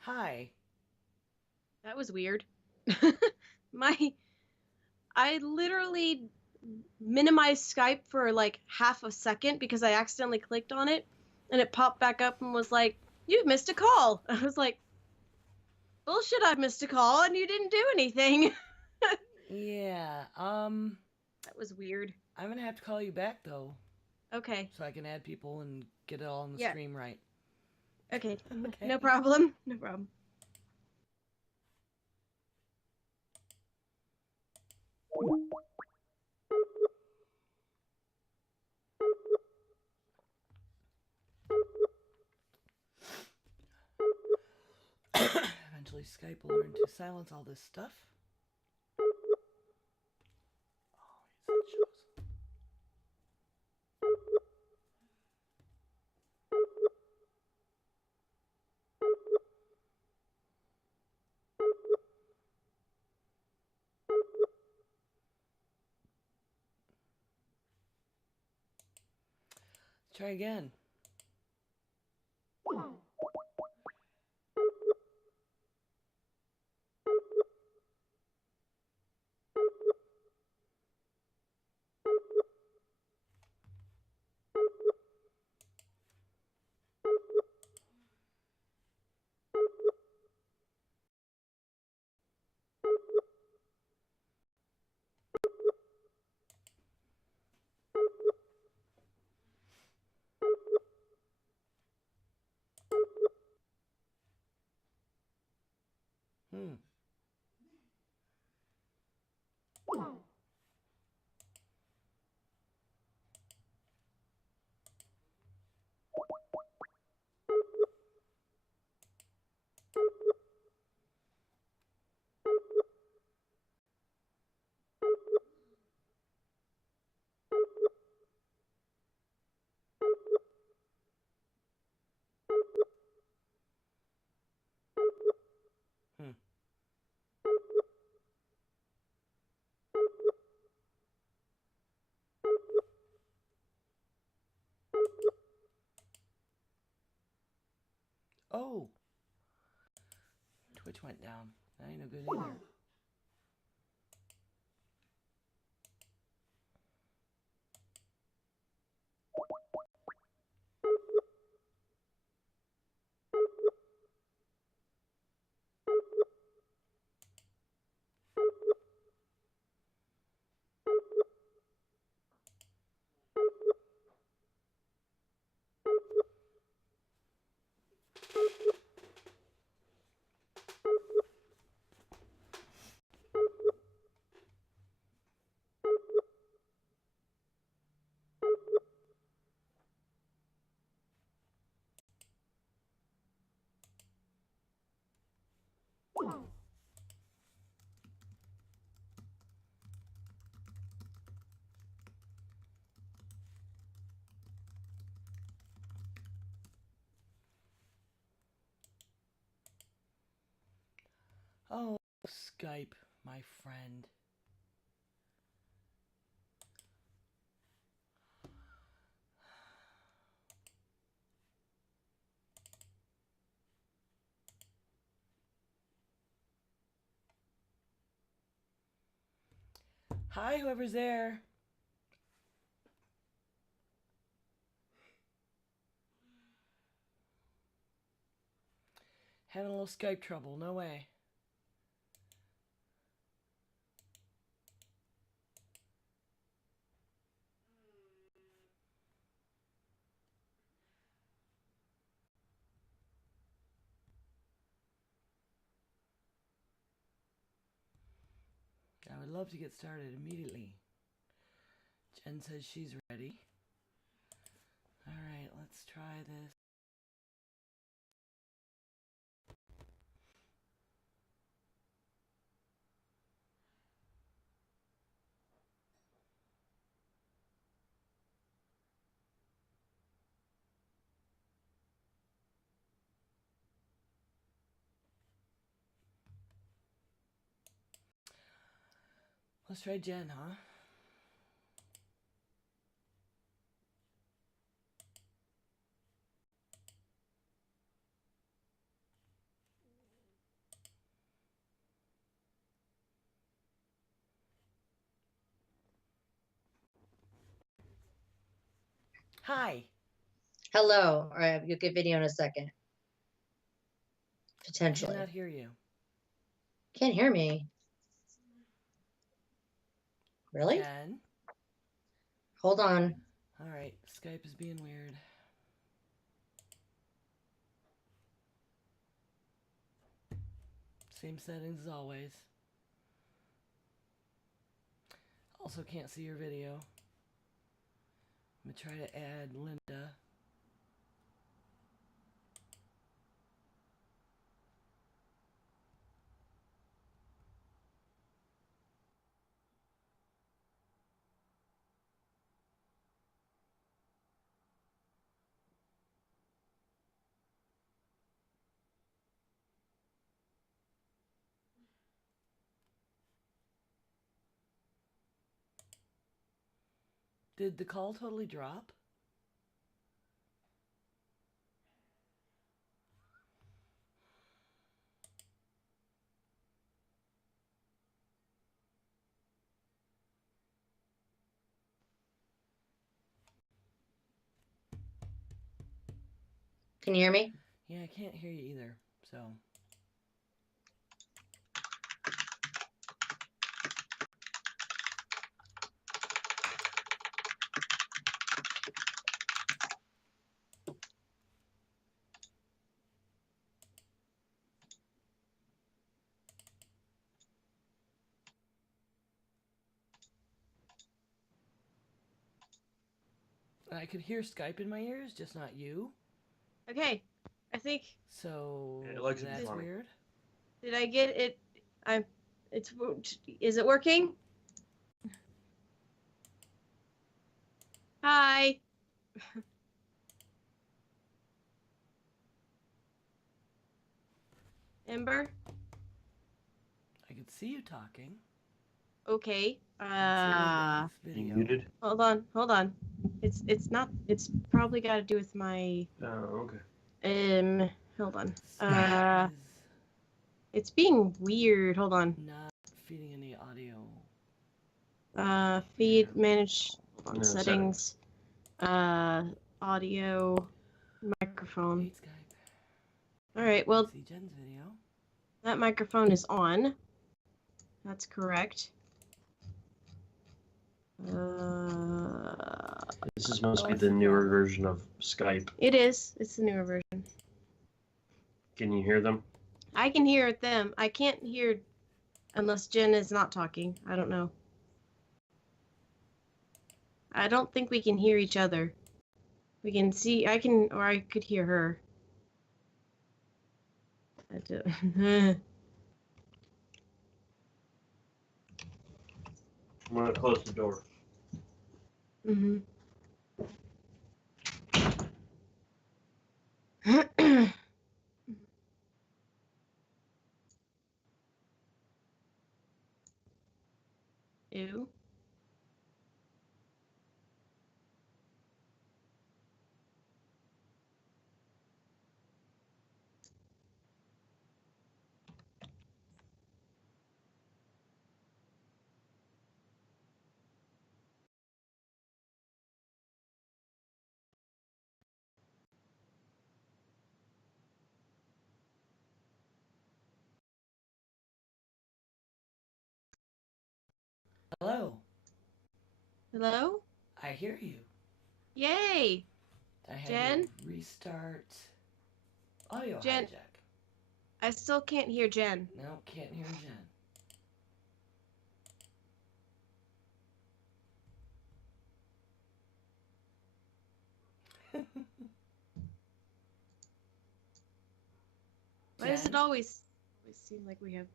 Hi. That was weird. My I literally minimized Skype for like half a second because I accidentally clicked on it and it popped back up and was like, "You missed a call." I was like, "Bullshit, I missed a call and you didn't do anything." Yeah, That was weird. I'm gonna have to call you back though, Okay. so I can add people and get it all on the Yeah. stream right. Okay. No Okay. problem. No problem. Eventually, Skype will learn to silence all this stuff. Oh, yes, it shows. Try again. Hmm. Hmm. Oh, Twitch went down. That ain't no good either. Oh, Skype, my friend. Hi, whoever's there. Having a little Skype trouble. No way. I would love to get started immediately. Jen says she's ready. Alright, let's try this. Let's try Jen, huh? Hi. Hello. All right, you'll get video in a second. I Potentially. cannot hear you. Can't hear me. Really? Jen? Hold on. Alright, Skype is being weird. Same settings as always. Also can't see your video. I'm gonna try to add Linda. Did the call totally drop? Can you hear me? Yeah, I can't hear you either, so. I could hear Skype in my ears, just not you. Okay, I think. So that's weird. Did I get it? Is it working? Hi. Ember. I could see you talking. Okay. Video. Muted? Hold on. It's not. It's probably got to do with my. Oh, okay. Hold on. Skype is It's being weird. Hold on. not feeding any audio. Feed Yeah. manage. Hold on, No, settings. Audio. Microphone. Hate Skype. All right. Well, See Jen's video. that microphone is on. That's correct. This must be the newer version of Skype. It is. It's the newer version. Can you hear them? I can hear them. I can't hear unless Jen is not talking. I don't know. I don't think we can hear each other. We can see. I could hear her. I do. I'm gonna close the door. Mhm. Ew. Hello. Hello? I hear you. Yay! I had Jen? to restart audio Jen? hijack. I still can't hear Jen. No, can't hear Jen. Why does it always seem like we have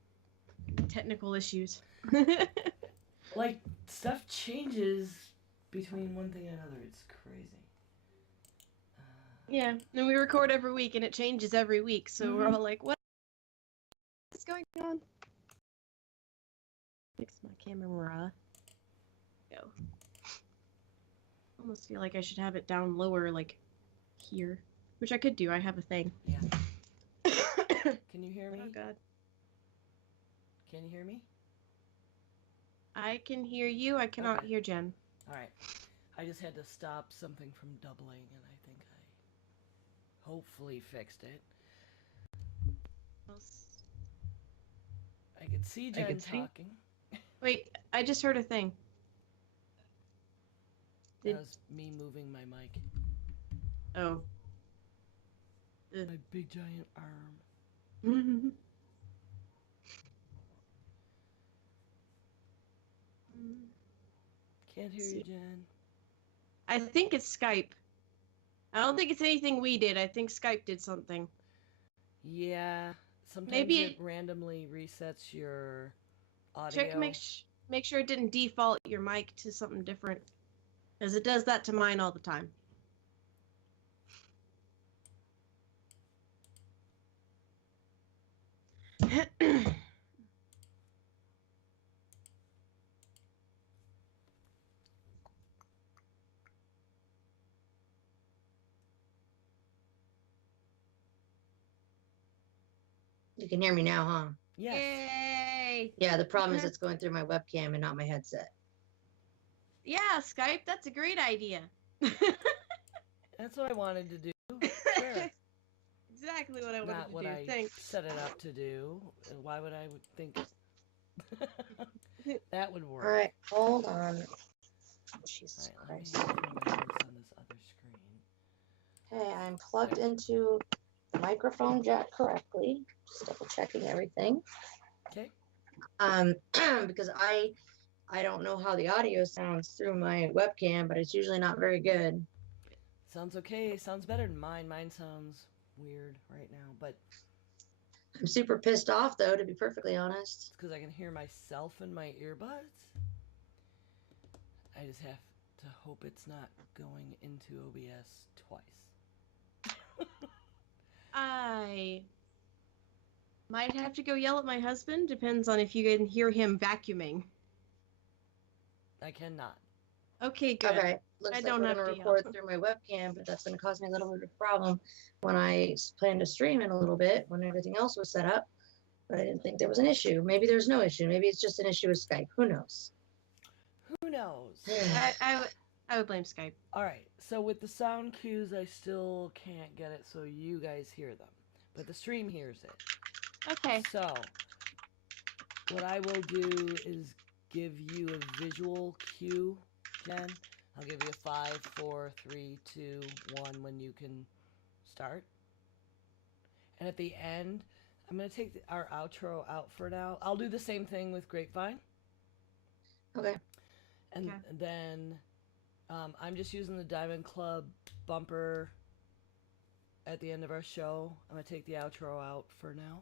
technical issues? Like, stuff changes between one thing and another. It's crazy. Yeah, and we record every week, and it changes every week, so we're all like, what is going on? Fix my camera. Go. Almost feel like I should have it down lower, like here, which I could do. I have a thing. Yeah. Can you hear me? Oh God. Can you hear me? I can hear you. I cannot Okay. hear Jen. All right. I just had to stop something from doubling, and I think I hopefully fixed it. I could see Jen talking. Wait, I just heard a thing. That was me moving my mic. Oh. My big giant arm. Can't hear you, Jen. I think it's Skype. I don't think it's anything we did. I think Skype did something. Yeah. Sometimes Maybe it randomly resets your audio. Check, make sure it didn't default your mic to something different. Because it does that to mine all the time. You can hear me now, huh? Yes. Yay! Yeah, the problem is it's going through my webcam and not my headset. Yeah, Skype, that's a great idea. That's what I wanted to do. Sure. Exactly what I wanted Not to what do. I Thanks. set it up to do. And why would I think that would work? All right, hold on. Jesus All right, Christ. let me put my mouse on this other screen. Okay, I'm plugged into the microphone jack correctly. Just double checking everything. Okay. Because I don't know how the audio sounds through my webcam, but it's usually not very good. Sounds okay. Sounds better than mine. Mine sounds weird right now, but I'm super pissed off though, to be perfectly honest. it's because I can hear myself in my earbuds. I just have to hope it's not going into OBS twice. I might have to go yell at my husband. Depends on if you can hear him vacuuming. I cannot. Okay, good. Okay, looks I like don't we're have going to to record yell. through my webcam, but that's going to cause me a little bit of a problem when I plan to stream in a little bit when everything else was set up. But I didn't think there was an issue. Maybe there's no issue. Maybe it's just an issue with Skype. Who knows? Who knows? I would blame Skype. All right. So with the sound cues, I still can't get it so you guys hear them, but the stream hears it. Okay. So what I will do is give you a visual cue, Jen. I'll give you a 5, 4, 3, 2, 1 when you can start. And at the end, I'm going to take our outro out for now. I'll do the same thing with Grapevine. Okay. And then I'm just using the Diamond Club bumper at the end of our show. I'm going to take the outro out for now.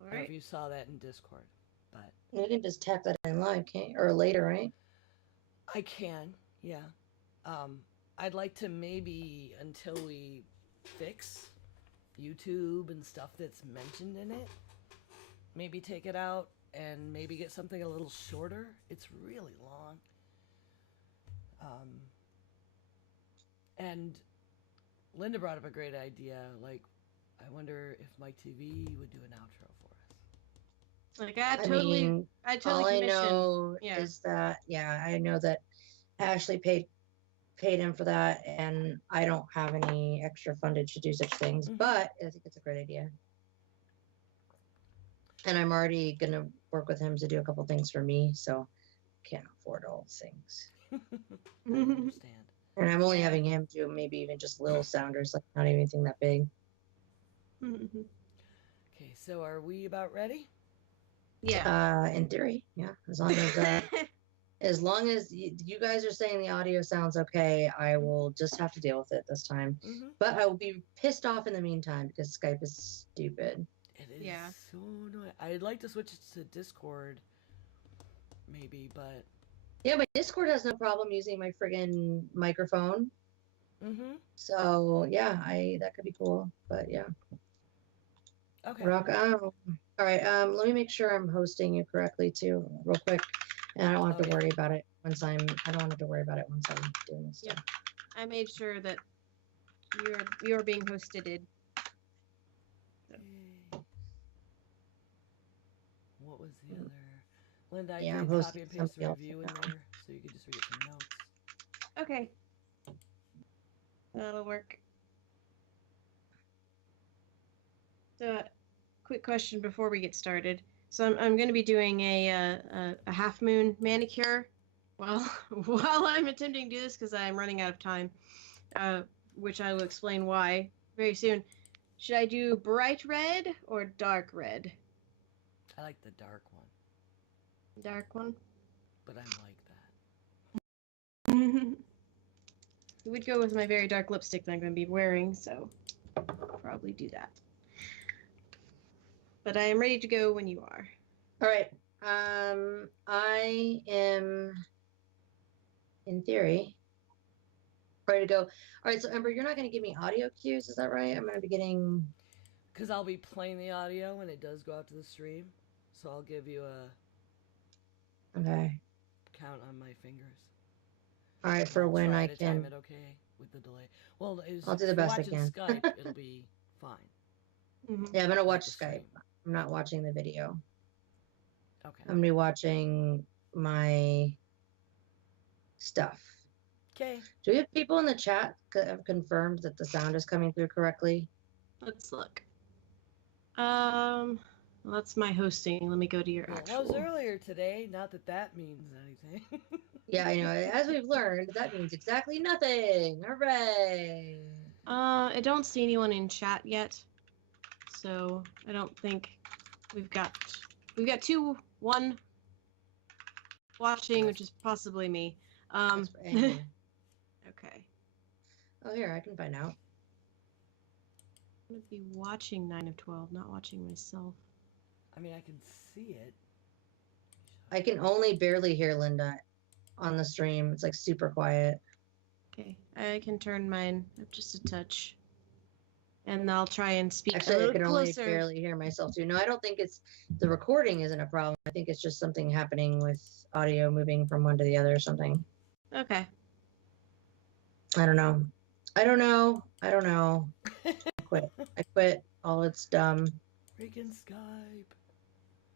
All I don't know right. if you saw that in Discord, but You can just tack that in live, can't you? Or later, right? I can, yeah. I'd like to maybe, until we fix YouTube and stuff that's mentioned in it, maybe take it out and maybe get something a little shorter. It's really long. And Linda brought up a great idea. Like, I wonder if Mike TV would do an outro for us. Like I totally all I commissioned. know Yeah. is that, I know that Ashley paid him for that, and I don't have any extra fundage to do such things, but I think it's a great idea. And I'm already going to work with him to do a couple things for me, so can't afford all things. I understand. And I'm only having him do maybe even just little sounders, like not anything that big. Okay, so are we about ready? Yeah. In theory, yeah. As long as you guys are saying the audio sounds okay, I will just have to deal with it this time. But I will be pissed off in the meantime because Skype is stupid. It is so annoying. I'd like to switch it to Discord, maybe, but... Yeah, but Discord has no problem using my friggin' microphone. So, yeah, that could be cool. But, yeah. Okay. Rock on. All right, let me make sure I'm hosting you correctly, too, real quick. And I don't have to worry about it once I'm doing this stuff. I made sure that you're being hosted. So. What was the other? Linda, I I'm did hosting copy and paste the something else review in now. there, so you could just read some notes. Okay. That'll work. So, quick question before we get started. So I'm going to be doing a half moon manicure while while I'm attempting to do this because I'm running out of time, which I will explain why very soon. Should I do bright red or dark red? I like the dark one, Dark one. but I'm like that. It would go with my very dark lipstick that I'm going to be wearing, so I'll probably do that. But I am ready to go when you are. All right. I am, in theory, ready to go. All right. So Ember, you're not going to give me audio cues, is that right? I'm going to be getting. Because I'll be playing the audio when it does go out to the stream, so I'll give you a Okay. count on my fingers. All right. For I'll when try I to can. time it okay with the delay. Well, I'll do the if best I you're watching can. Skype, it'll be fine. Mm-hmm. Yeah, I'm going to watch the Skype. stream. I'm not watching the video. Okay. I'm going to be watching my stuff. Okay. Do we have people in the chat that have confirmed that the sound is coming through correctly? Let's look. That's my hosting. Let me go to your Well, actual. it was earlier today. Not that that means anything. Yeah, I know. As we've learned, that means exactly nothing. Hooray! I don't see anyone in chat yet, so I don't think we've got 1 watching, Yes. which is possibly me. That's for Amy. Okay. Oh, here, I can find out. I'm gonna be watching 9 of 12, not watching myself. I mean, I can see it. I can only barely hear Linda on the stream. It's like super quiet. Okay, I can turn mine up just a touch, and I'll try and speak a Actually, I little can only closer. barely hear myself too. No, I don't think it's the recording isn't a problem. I think it's just something happening with audio moving from one to the other or something. Okay. I don't know. I don't know. I don't know. I quit. I quit. All it's dumb. Freaking Skype.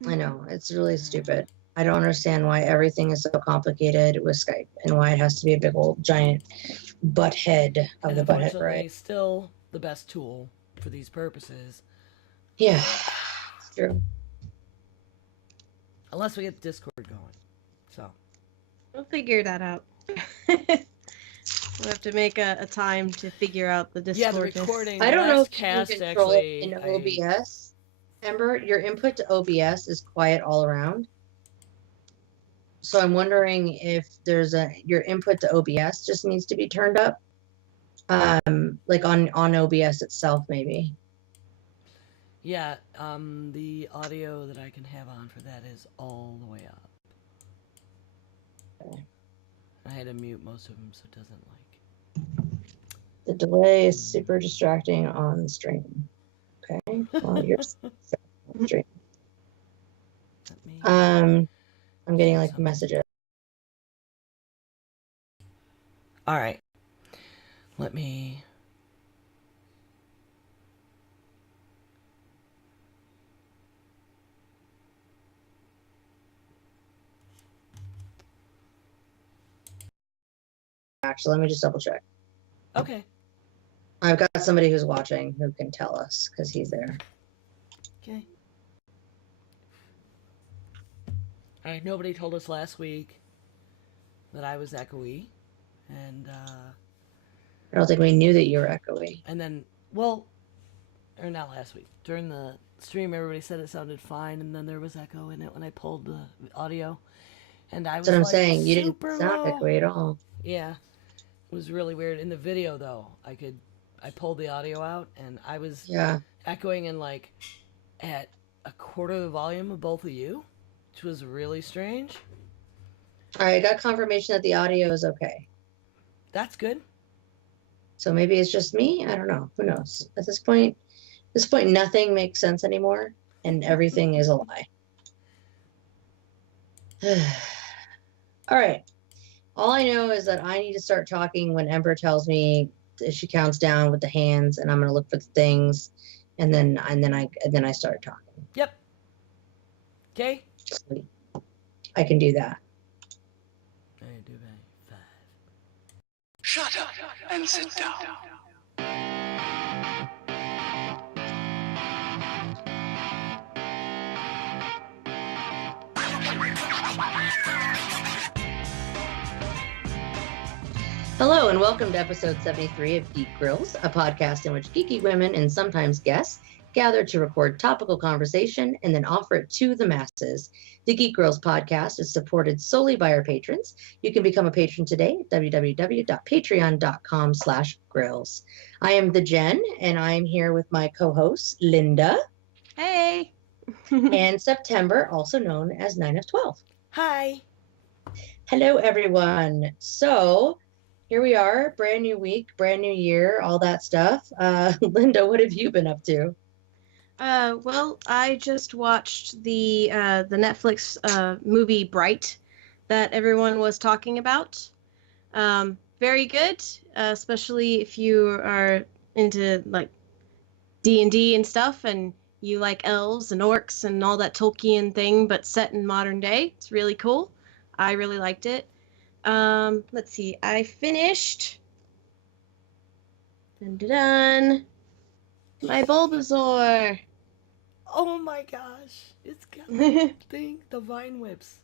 I know. It's really stupid. I don't understand why everything is so complicated with Skype and why it has to be a big old giant butt head of And the butthead unfortunately, bride. still the best tool for these purposes. Yeah, it's true. Unless we get Discord going. So. We'll figure that out. We'll have to make a time to figure out the Discord. Yeah, the recording. I don't know if you cast can control actually, in OBS. Ember, your input to OBS is quiet all around. So I'm wondering if your input to OBS just needs to be turned up. Like on OBS itself, maybe. Yeah, the audio that I can have on for that is all the way up. Okay. I had to mute most of them so it doesn't like. The delay is super distracting on the stream. Okay, well, you're on the stream. Let me I'm getting like something. messages. All right. Let me. Actually, let me just double check. Okay. I've got somebody who's watching who can tell us because he's there. Okay. All right. Nobody told us last week that I was echoey, and I don't think we knew that you were echoey. and then or not last week during the stream, everybody said it sounded fine, and then there was echo in it when I pulled the audio, and I was. That's what I'm like, saying. You didn't super sound low. echoey at all. Yeah, it was really weird. In the video, though, I pulled the audio out, and I was echoing in like at a quarter of the volume of both of you, which was really strange. All right, I got confirmation that the audio is okay. That's good. So maybe it's just me. I don't know. Who knows? At this point, nothing makes sense anymore, and everything is a lie. All right. All I know is that I need to start talking when Ember tells me she counts down with the hands, and I'm going to look for the things, and then I start talking. Yep. Okay. Sweet. I can do that. Shut up and sit down. Hello and welcome to episode 73 of Geek Grills, a podcast in which geeky women and sometimes guests gather to record topical conversation and then offer it to the masses. The Geek Grills podcast is supported solely by our patrons. You can become a patron today at www.patreon.com/grills. I am the Jen, and I'm here with my co-host, Linda. Hey. And September, also known as 9 of 12. Hi. Hello, everyone. So here we are, brand new week, brand new year, all that stuff. Linda, what have you been up to? Well, I just watched the Netflix movie Bright that everyone was talking about. Very good, especially if you are into like D&D and stuff, and you like elves and orcs and all that Tolkien thing, but set in modern day. It's really cool. I really liked it. Let's see. I finished. Dun. My Bulbasaur. Oh my gosh. It's got the thing, the vine whips.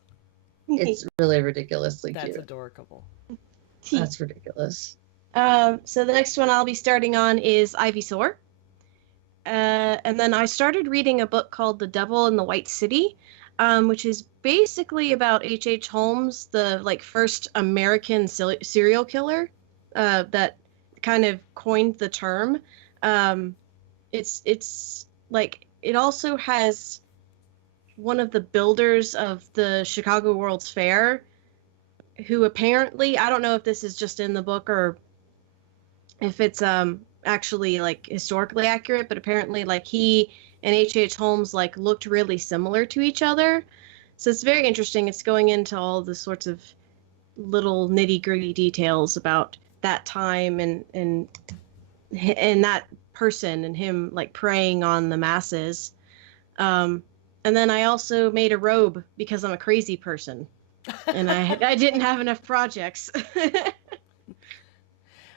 It's really ridiculously That's cute. adorable. That's ridiculous. So the next one I'll be starting on is Ivysaur. And then I started reading a book called The Devil in the White City, which is basically about H.H. Holmes, the first American serial killer that kind of coined the term. It's like it also has one of the builders of the Chicago World's Fair, who apparently, I don't know if this is just in the book or if it's actually historically accurate, but apparently he and H.H. Holmes looked really similar to each other. So it's very interesting. It's going into all the sorts of little nitty-gritty details about that time and that person and him preying on the masses. And then I also made a robe because I'm a crazy person and I didn't have enough projects.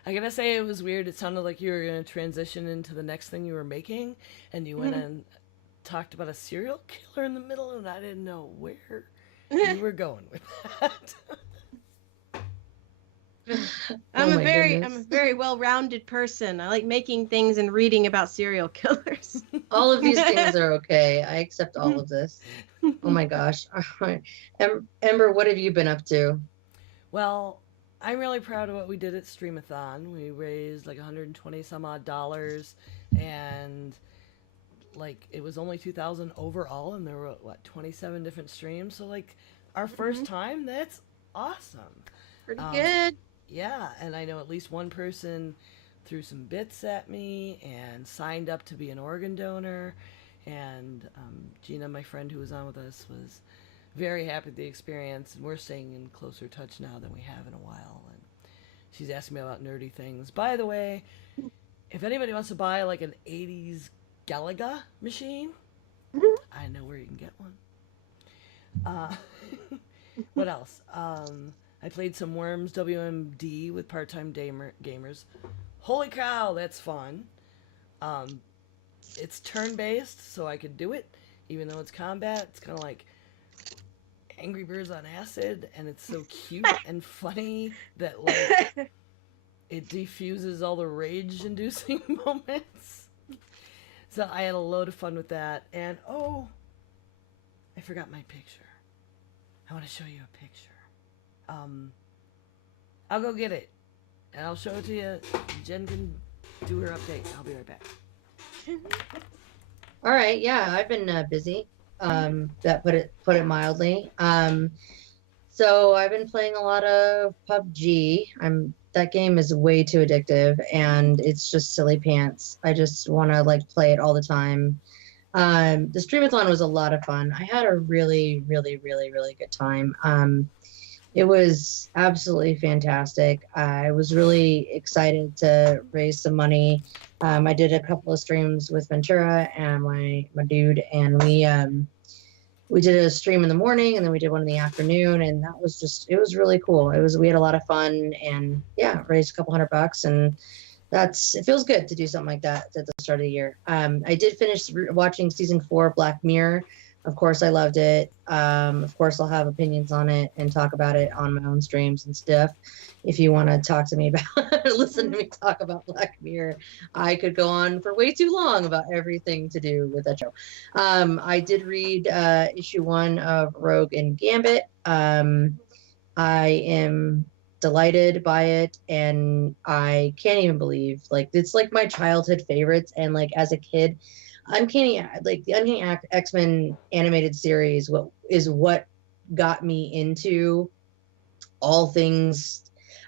I gotta say, it was weird. It sounded like you were gonna transition into the next thing you were making, and you went and talked about a serial killer in the middle, and I didn't know where you were going with that. I'm a very well-rounded person. I like making things and reading about serial killers. All of these things are okay. I accept all of this. Oh my gosh. All right. Ember, what have you been up to? Well, I'm really proud of what we did at Streamathon. We raised $120 some odd, and it was only 2,000 overall, and there were 27 different streams. So our first time, that's awesome. Pretty good. Yeah, and I know at least one person threw some bits at me and signed up to be an organ donor, and Gina, my friend who was on with us, was very happy with the experience, and we're staying in closer touch now than we have in a while. And she's asking me about nerdy things. By the way, if anybody wants to buy an 80s Galaga machine, I know where you can get one. What else? I played some Worms WMD with part-time gamers. Holy cow, that's fun. It's turn-based, so I could do it, even though it's combat. It's kind of like Angry Birds on acid, and it's so cute and funny that it defuses all the rage-inducing moments. So I had a load of fun with that, and I forgot my picture. I want to show you a picture. I'll go get it, and I'll show it to you. Jen can do her update. I'll be right back. All right. Yeah, I've been busy. That put it mildly. So I've been playing a lot of PUBG. That game is way too addictive, and it's just silly pants. I just want to play it all the time. The Streamathon was a lot of fun. I had a really, really, really, really good time. It was absolutely fantastic. I was really excited to raise some money. I did a couple of streams with Ventura and my dude, and we did a stream in the morning and then we did one in the afternoon, and that was it was really cool. We had a lot of fun, and yeah, raised a couple $100, and it feels good to do something like that at the start of the year. I did finish watching season 4 of Black Mirror. Of course, I loved it. Of course, I'll have opinions on it and talk about it on my own streams and stuff. If you want to talk to me about, listen to me talk about Black Mirror, I could go on for way too long about everything to do with that show. I did read issue 1 of Rogue and Gambit. I am delighted by it, and I can't even believe, like, it's like my childhood favorites, and like as a kid, the Uncanny X-Men animated series what got me into all things.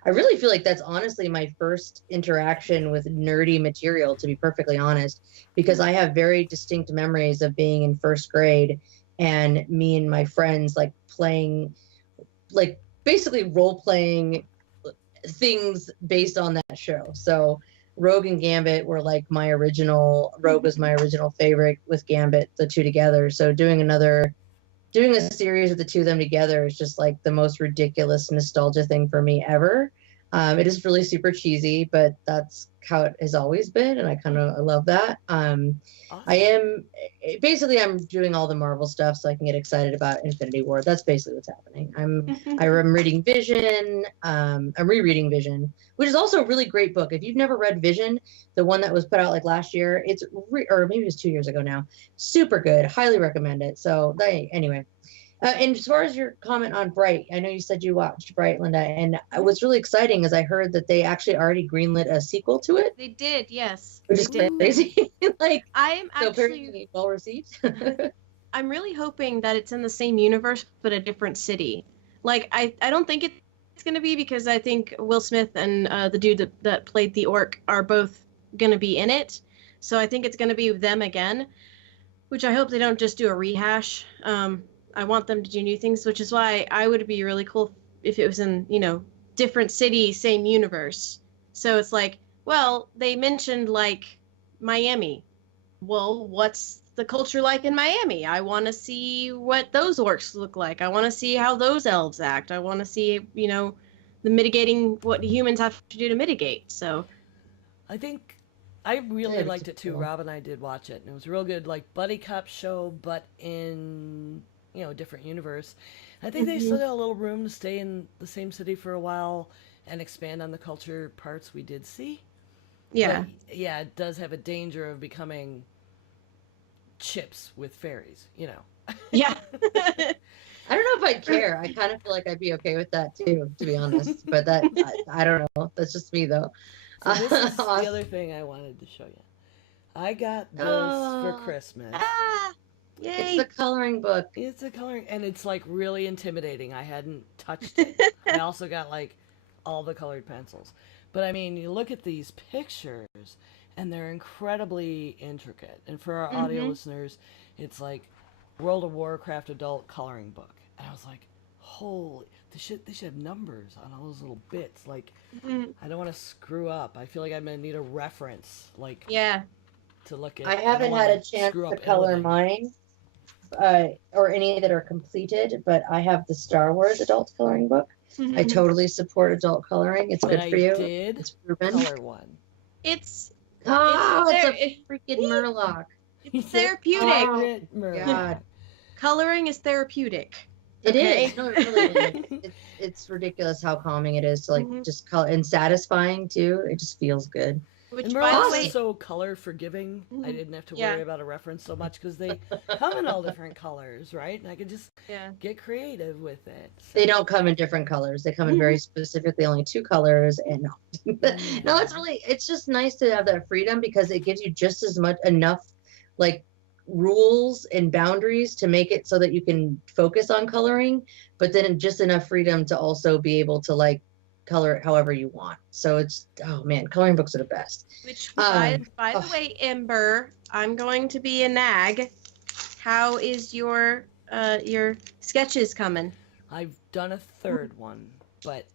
I really feel like that's honestly my first interaction with nerdy material, to be perfectly honest, because I have very distinct memories of being in first grade and me and my friends like playing, like basically role playing things based on that show. So Rogue and Gambit were like Rogue was my original favorite with Gambit, the two together. So doing a series with the two of them together is just like the most ridiculous nostalgia thing for me ever. It is really super cheesy, but that's how it has always been, and I love that. Awesome. I'm doing all the Marvel stuff so I can get excited about Infinity War. That's basically what's happening. I'm reading Vision. I'm rereading Vision, which is also a really great book. If you've never read Vision, the one that was put out like last year, or maybe it was 2 years ago now, super good. Highly recommend it. So anyway. And as far as your comment on Bright, I know you said you watched Bright, Linda, and what's really exciting is I heard that they actually already greenlit a sequel to it. They did, yes. Which is crazy. Like, I'm so actually apparently well received. I'm really hoping that it's in the same universe but a different city. Like, I don't think it's going to be, because I think Will Smith and the dude that played the orc are both going to be in it. So I think it's going to be them again, which I hope they don't just do a rehash. I want them to do new things, which is why I would be really cool if it was in, different city, same universe. So it's like, well, they mentioned like Miami. Well, what's the culture like in Miami? I want to see what those orcs look like. I want to see how those elves act. I want to see, the mitigating, what humans have to do to mitigate. So I think I really liked it too. Rob and I did watch it, and it was a real good, like, buddy cop show, but in a different universe. I think they still got a little room to stay in the same city for a while and expand on the culture parts we did see. yeah. But, yeah, it does have a danger of becoming chips with fairies, Yeah. I don't know if I'd care. I kind of feel like I'd be okay with that too, to be honest. But I don't know. That's just me though. So this is the other thing I wanted to show you. I got this for Christmas. Yay. It's the coloring book. It's a coloring, and it's like really intimidating. I hadn't touched it. I also got like all the colored pencils. But I mean, you look at these pictures, and they're incredibly intricate. And for our audio listeners, it's like World of Warcraft adult coloring book. And I was like, holy, they should have numbers on all those little bits. Like, I don't want to screw up. I feel like I'm going to need a reference, like, Yeah. to look at. I haven't had a chance to color mine, or any that are completed, but I have the Star Wars adult coloring book. I totally support adult coloring. It's good for you. It's proven. Color one. It's a freaking Murloc. It's therapeutic. Oh, God. Coloring is therapeutic. It is. No, it really is. It's ridiculous how calming it is to like just color, and satisfying too. It just feels good. Which, and by the way, is so color forgiving. I didn't have to worry about a reference so much because they come in all different colors, right? And I could just get creative with it. So. They don't come in different colors. They come in very specifically only 2 colors. And no, it's just nice to have that freedom, because it gives you just enough like rules and boundaries to make it so that you can focus on coloring, but then just enough freedom to also be able to like color it however you want. So it's, oh man, coloring books are the best. Which, by the way, Ember, I'm going to be a nag. How is your sketches coming? I've done a 3rd one, but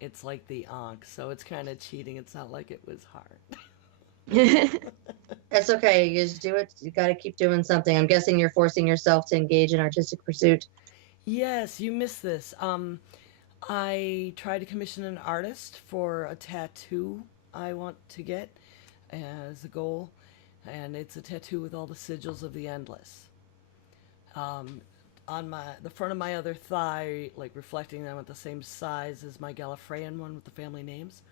it's like the Ankh, so it's kind of cheating. It's not like it was hard. That's okay. You just do it. You got to keep doing something. I'm guessing you're forcing yourself to engage in artistic pursuit. Yes, you missed this. I tried to commission an artist for a tattoo I want to get as a goal, and it's a tattoo with all the sigils of the endless. On the front of my other thigh, like reflecting them at the same size as my Gallifreyan one with the family names.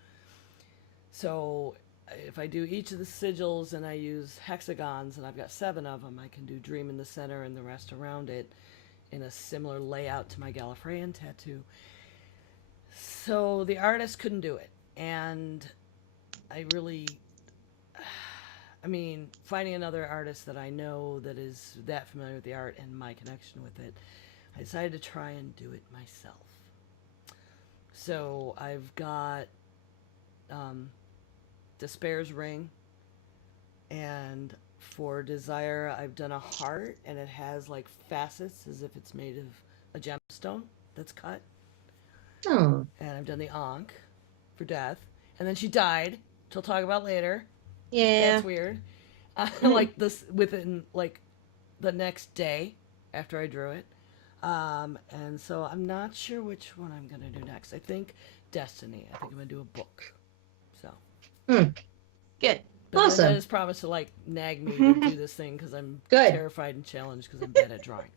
So if I do each of the sigils and I use hexagons, and I've got 7 of them, I can do dream in the center and the rest around it in a similar layout to my Gallifreyan tattoo. So the artist couldn't do it, and I mean, finding another artist that I know that is that familiar with the art and my connection with it, I decided to try and do it myself. So I've got Despair's Ring, and for Desire, I've done a heart, and it has like facets as if it's made of a gemstone that's cut. Oh. And I've done the Ankh for Death, and then she died, which I'll talk about later. Yeah. That's weird. Like this within like the next day after I drew it. And so I'm not sure which one I'm gonna do next. I think Destiny. I think I'm gonna do a book. So Good. but Awesome. Linda has promised to like nag me to do this thing because I'm Good. terrified and challenged because I'm bad at drawing.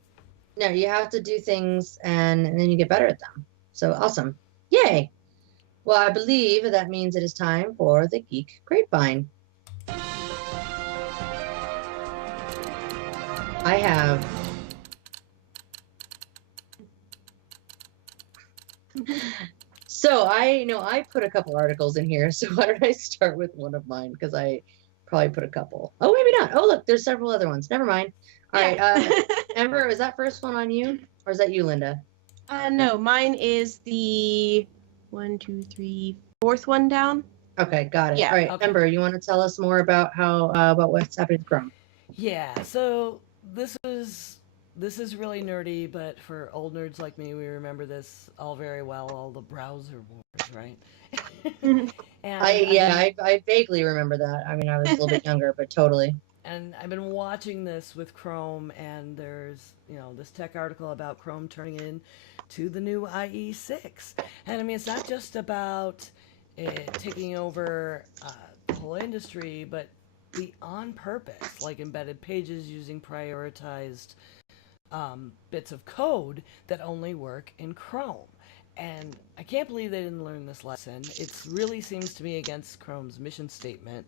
No, you have to do things and then you get better at them. So awesome. Yay. Well, I believe that means it is time for the Geek Grapevine. I have So I put a couple articles in here. So why don't I start with one of mine? Because I probably put a couple. Oh, maybe not. Oh, look, there's several other ones. Never mind. All right. Amber, is that first one on you, or is that you, Linda? No, mine is the 1, 2, 3, 4th one down. Okay, got it. Yeah, All right, okay. Amber, you want to tell us more about about what's happening with Chrome? Yeah, so this is really nerdy, but for old nerds like me, we remember this all very well, all the browser wars, right? And I vaguely remember that. I mean, I was a little bit younger, but totally. And I've been watching this with Chrome, and there's, this tech article about Chrome turning into the new IE6. And I mean, it's not just about it taking over the whole industry, but the on purpose, like embedded pages using prioritized bits of code that only work in Chrome. And I can't believe they didn't learn this lesson. It really seems to me against Chrome's mission statement.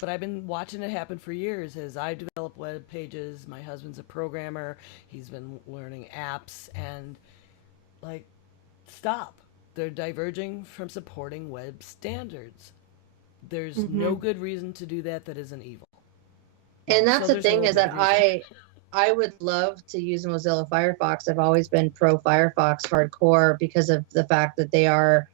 But I've been watching it happen for years as I develop web pages. My husband's a programmer. He's been learning apps, and stop. They're diverging from supporting web standards. There's no good reason to do that isn't evil. And that's So the there's thing no is good that reason. I would love to use Mozilla Firefox. I've always been pro Firefox hardcore because of the fact that they are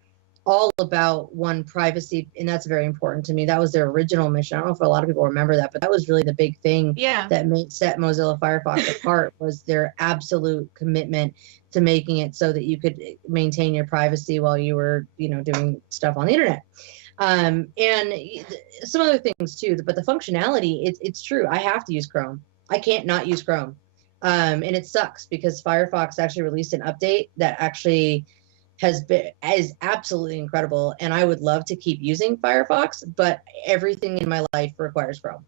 all about privacy, and that's very important to me. That was their original mission. I don't know if a lot of people remember that, but that was really the big thing that set Mozilla Firefox apart was their absolute commitment to making it so that you could maintain your privacy while you were, doing stuff on the internet. And some other things too, but the functionality, it's true. I have to use Chrome. I can't not use Chrome. And it sucks because Firefox actually released an update that actually is absolutely incredible. And I would love to keep using Firefox, but everything in my life requires Chrome.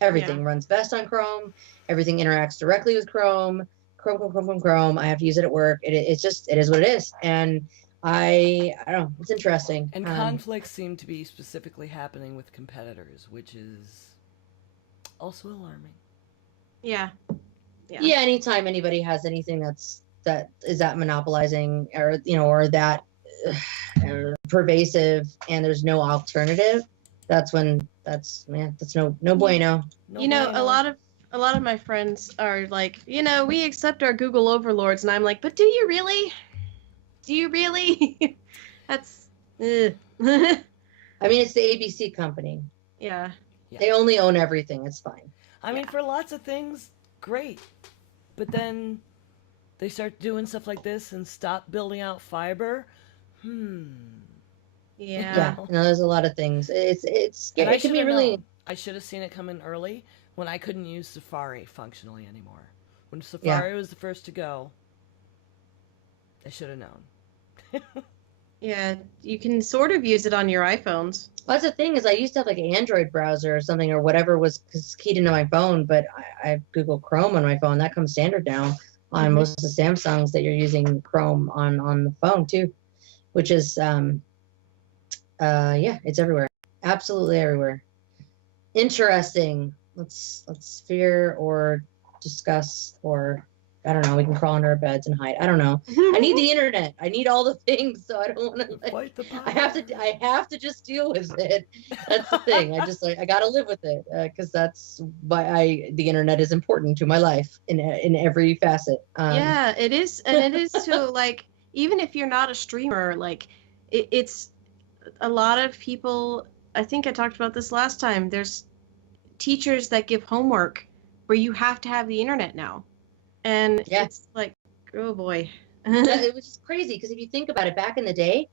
Everything runs best on Chrome. Everything interacts directly with Chrome. Chrome. I have to use it at work. It is what it is. And I don't know. It's interesting. And conflicts seem to be specifically happening with competitors, which is also alarming. Yeah. Anytime anybody has anything that is monopolizing or that pervasive and there's no alternative, that's no bueno. A lot of my friends are like, we accept our Google overlords, and I'm like, but do you really? That's I mean, it's the ABC company. Yeah. They only own everything. It's fine. I mean, for lots of things, great. But then they start doing stuff like this and stop building out fiber. Yeah, no, there's a lot of things. It's scary. It can be really. I should have seen it come in early when I couldn't use Safari functionally anymore. When Safari was the first to go, I should have known. Yeah, you can sort of use it on your iPhones. Well, that's the thing is I used to have like an Android browser or something or whatever was keyed into my phone, but I have Google Chrome on my phone. That comes standard now on most of the Samsungs that you're using Chrome on the phone too, which is yeah, it's everywhere, absolutely everywhere. Interesting. Let's fear or discuss or I don't know. We can crawl under our beds and hide. I don't know. I need the internet. I need all the things, so I don't want to. Like, I have to just deal with it. That's the thing. I gotta live with it because that's why the internet is important to my life in every facet. Yeah, it is, and it is to like even if you're not a streamer, like it's a lot of people. I think I talked about this last time. There's teachers that give homework where you have to have the internet now. And it's like, oh boy. It was just crazy because if you think about it, back in the day,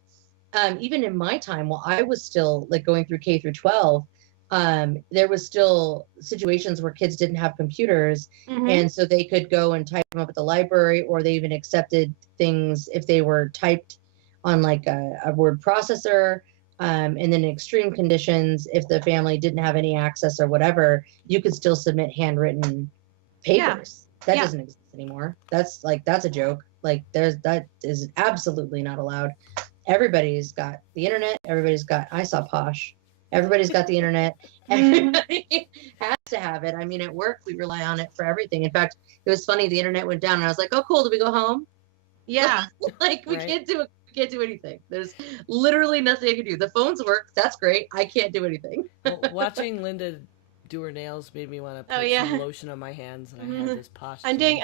even in my time, while I was still like going through K through 12, there was still situations where kids didn't have computers, and so they could go and type them up at the library, or they even accepted things if they were typed on like a word processor. And then in extreme conditions, if the family didn't have any access or whatever, you could still submit handwritten papers. That doesn't exist anymore. That's a joke. Like that is absolutely not allowed. Everybody's got the internet. I saw Posh. Everybody's got the internet. Everybody has to have it. I mean, at work, we rely on it for everything. In fact, it was funny. The internet went down and I was like, oh, cool. Do we go home? Yeah. Like we can't do anything. There's literally nothing I can do. The phones work. That's great. I can't do anything. Well, watching Linda do her nails made me want to put some lotion on my hands, and I had this Posh. I'm doing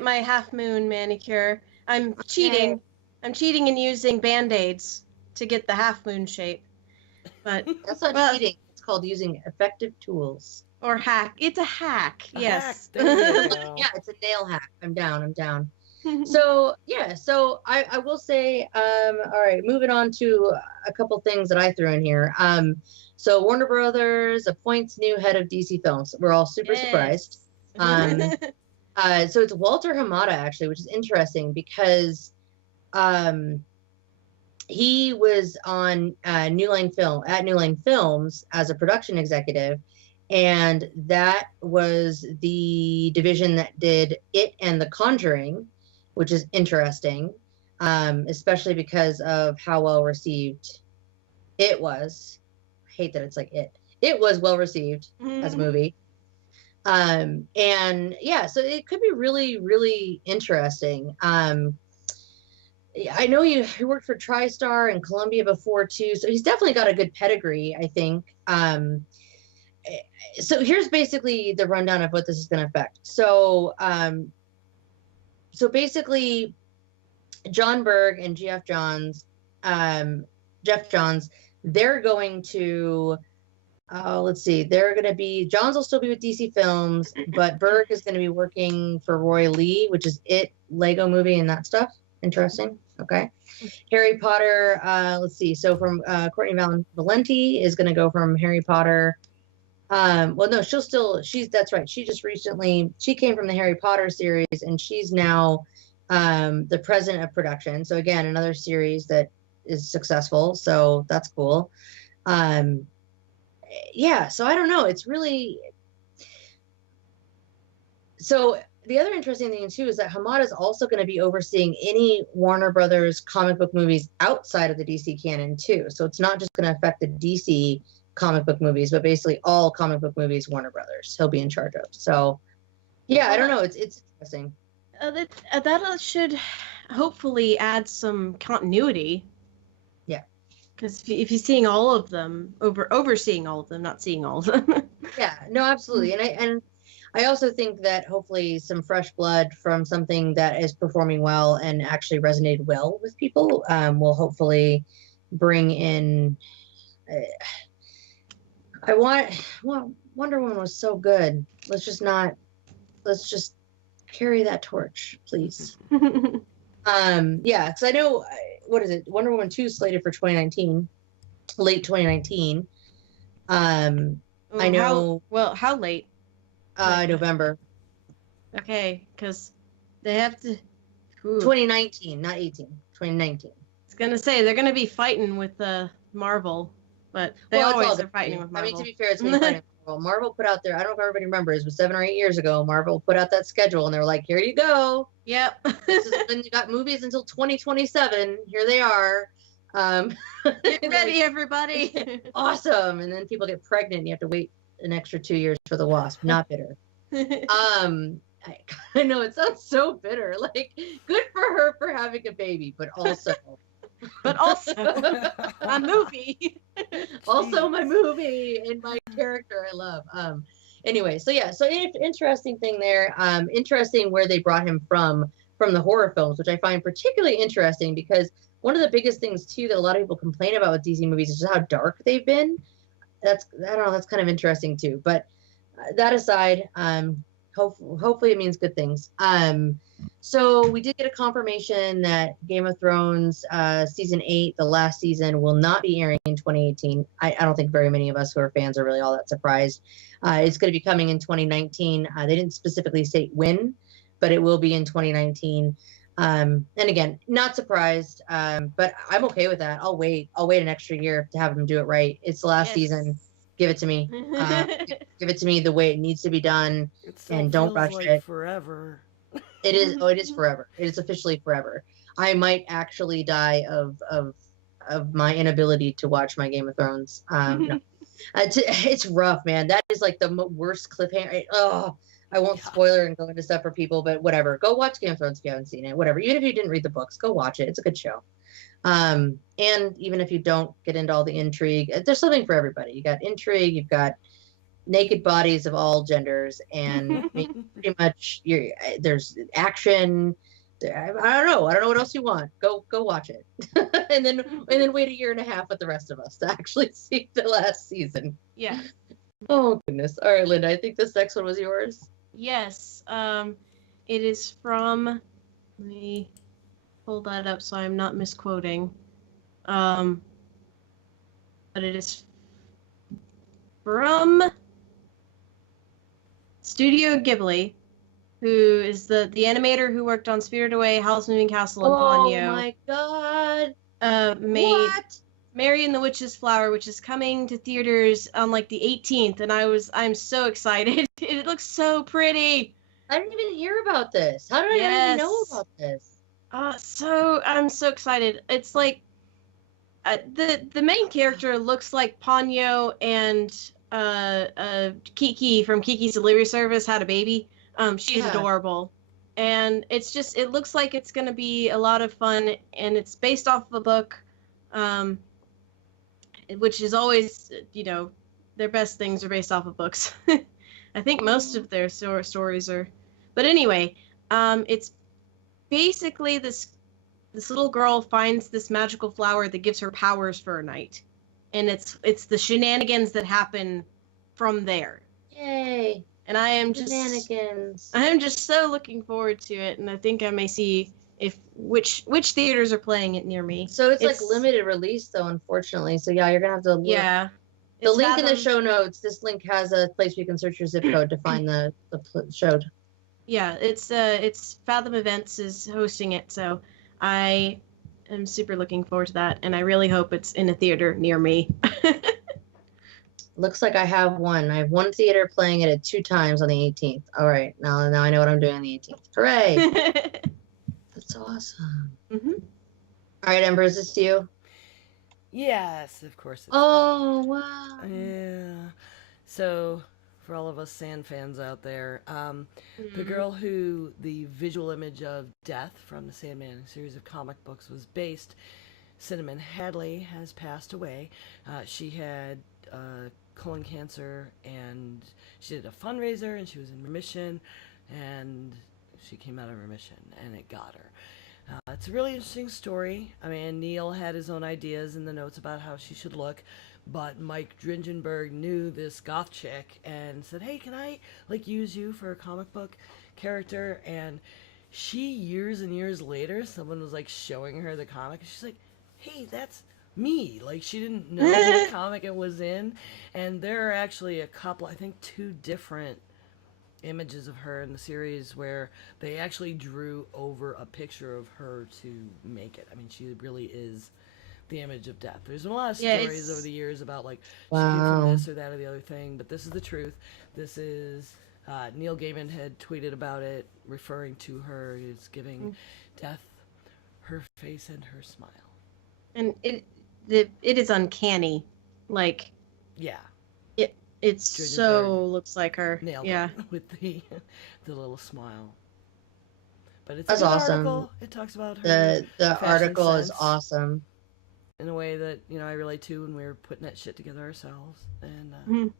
my half moon manicure. I'm cheating. I'm cheating and using Band-Aids to get the half moon shape. But that's not cheating. It's called using effective tools. Or hack. It's a hack. Yes. Hack. There you go. Yeah, it's a nail hack. I'm down. So I will say, all right, moving on to a couple things that I threw in here. So Warner Brothers appoints new head of DC Films. We're all super surprised. So it's Walter Hamada actually, which is interesting because he was on New Line Films as a production executive, and that was the division that did It and The Conjuring, which is interesting, especially because of how well received it was. I hate that it's like it. It was well received as a movie. And yeah, so it could be really, really interesting. I know he worked for TriStar and Columbia before too, so he's definitely got a good pedigree, I think. So here's basically the rundown of what this is going to affect. So basically, John Berg and Jeff Johns, they're going to, let's see, Johns will still be with DC Films, but Berg is going to be working for Roy Lee, which is It, Lego Movie, and that stuff. Interesting. Okay. Harry Potter, let's see. So from Courtney Valenti is going to go from Harry Potter. Well, no, that's right. She came from the Harry Potter series, and she's now the president of production. So again, another series that is successful. So that's cool. Yeah. So I don't know. It's really, so the other interesting thing too is that Hamada is also going to be overseeing any Warner Brothers comic book movies outside of the DC canon too. So it's not just going to affect the DC comic book movies, but basically all comic book movies Warner Brothers he'll be in charge of. So yeah, I don't know. It's interesting. That should hopefully add some continuity. Yeah. Because if you're seeing all of them, overseeing all of them, not seeing all of them. Yeah, no, absolutely. And I also think that hopefully some fresh blood from something that is performing well and actually resonated well with people will hopefully bring in. Wonder Woman was so good. Let's just carry that torch, please. Yeah, because I know what is it? Wonder Woman 2 is slated for 2019, late 2019. I know. How late? Like, November. Okay, because they have to. Ooh. 2019, not 18. 2019. I was gonna say they're gonna be fighting with Marvel, but they always are fighting with Marvel. I mean, to be fair, it's been fighting with Marvel. Marvel put out there. I don't know if everybody remembers, but 7 or 8 years ago, Marvel put out that schedule, and they were like, "Here you go. Yep. This is when you got movies until 2027. Here they are. Get ready, everybody. Awesome." And then people get pregnant, and you have to wait an extra 2 years for the Wasp. Not bitter. I know it sounds so bitter. Like, good for her for having a baby, but also my movie. Also my movie and my character I love. Anyway, so yeah, so interesting thing there. Interesting where they brought him from the horror films, which I find particularly interesting because one of the biggest things too that a lot of people complain about with DC movies is just how dark they've been. I don't know, that's kind of interesting too. But that aside, hopefully it means good things. So we did get a confirmation that Game of Thrones season 8, the last season, will not be airing in 2018. I don't think very many of us who are fans are really all that surprised. It's going to be coming in 2019. They didn't specifically state when, but it will be in 2019. And again, not surprised, but I'm okay with that. I'll wait an extra year to have them do it right. It's the last season. Give it to me. Give it to me the way it needs to be done, and don't rush it. Forever. It is. Oh, it is forever. It is officially forever. I might actually die of my inability to watch my Game of Thrones. No. It's rough, man. That is like the worst cliffhanger. I won't spoiler and go into stuff for people, but whatever. Go watch Game of Thrones if you haven't seen it. Whatever. Even if you didn't read the books, go watch it. It's a good show. And even if you don't get into all the intrigue, there's something for everybody. You got intrigue, you've got naked bodies of all genders, and pretty much there's action. I don't know what else you want. Go watch it, and then wait a year and a half with the rest of us to actually see the last season. Yeah. Oh goodness. All right, Linda. I think this next one was yours. Yes. It is from. Let me pull that up so I'm not misquoting. But it is from Studio Ghibli, who is the animator who worked on Spirited Away, Howl's Moving Castle, and Ponyo. Oh my god! Made What? Mary and the Witch's Flower, which is coming to theaters on like the 18th, and I'm so excited. It looks so pretty. I didn't even hear about this. How did I not even know about this? So I'm so excited. It's like the main character looks like Ponyo and Kiki from Kiki's Delivery Service had a baby. She's adorable, and it looks like it's gonna be a lot of fun, and it's based off of a book, which is always, their best things are based off of books. I think most of their stories are, but anyway, it's basically this little girl finds this magical flower that gives her powers for a night, and it's the shenanigans that happen from there. Yay! And I am just so looking forward to it, and I think I may see which theaters are playing it near me. So it's like limited release though, unfortunately. So yeah, you're gonna have to look. Yeah. The link in the show notes. This link has a place where you can search your zip code to find the show. Yeah, it's Fathom Events is hosting it, so I am super looking forward to that, and I really hope it's in a theater near me. Looks like I have one. I have one theater playing it at 2 times on the 18th. All right, now I know what I'm doing on the 18th. Hooray! That's awesome. Mm-hmm. All right, Ember, is this you? Yes, of course. It's Oh, wow. Yeah. So, for all of us Sand fans out there, the girl who the visual image of Death from the Sandman series of comic books was based, Cinnamon Hadley, has passed away. She had colon cancer, and she did a fundraiser, and she was in remission, and she came out of remission, and it got her. It's a really interesting story. I mean, Neil had his own ideas in the notes about how she should look, but Mike Dringenberg knew this goth chick and said, hey, can I use you for a comic book character? And she years and years later, someone was like showing her the comic, and she's like, "Hey, that's me." Like she didn't know what comic it was in, and there are actually a couple, I think 2 different images of her in the series where they actually drew over a picture of her to make it. I mean, she really is the image of death. There's been a lot of stories over the years about like she came from this or that or the other thing, but this is the truth. This is Neil Gaiman had tweeted about it, referring to her as giving death her face and her smile. And it is uncanny, like yeah, it so looks like her. Nailed yeah, it with the little smile. But it's That's a good awesome. article. It talks about her. The article is awesome. In a way that, you know, I relate to when we were putting that shit together ourselves. And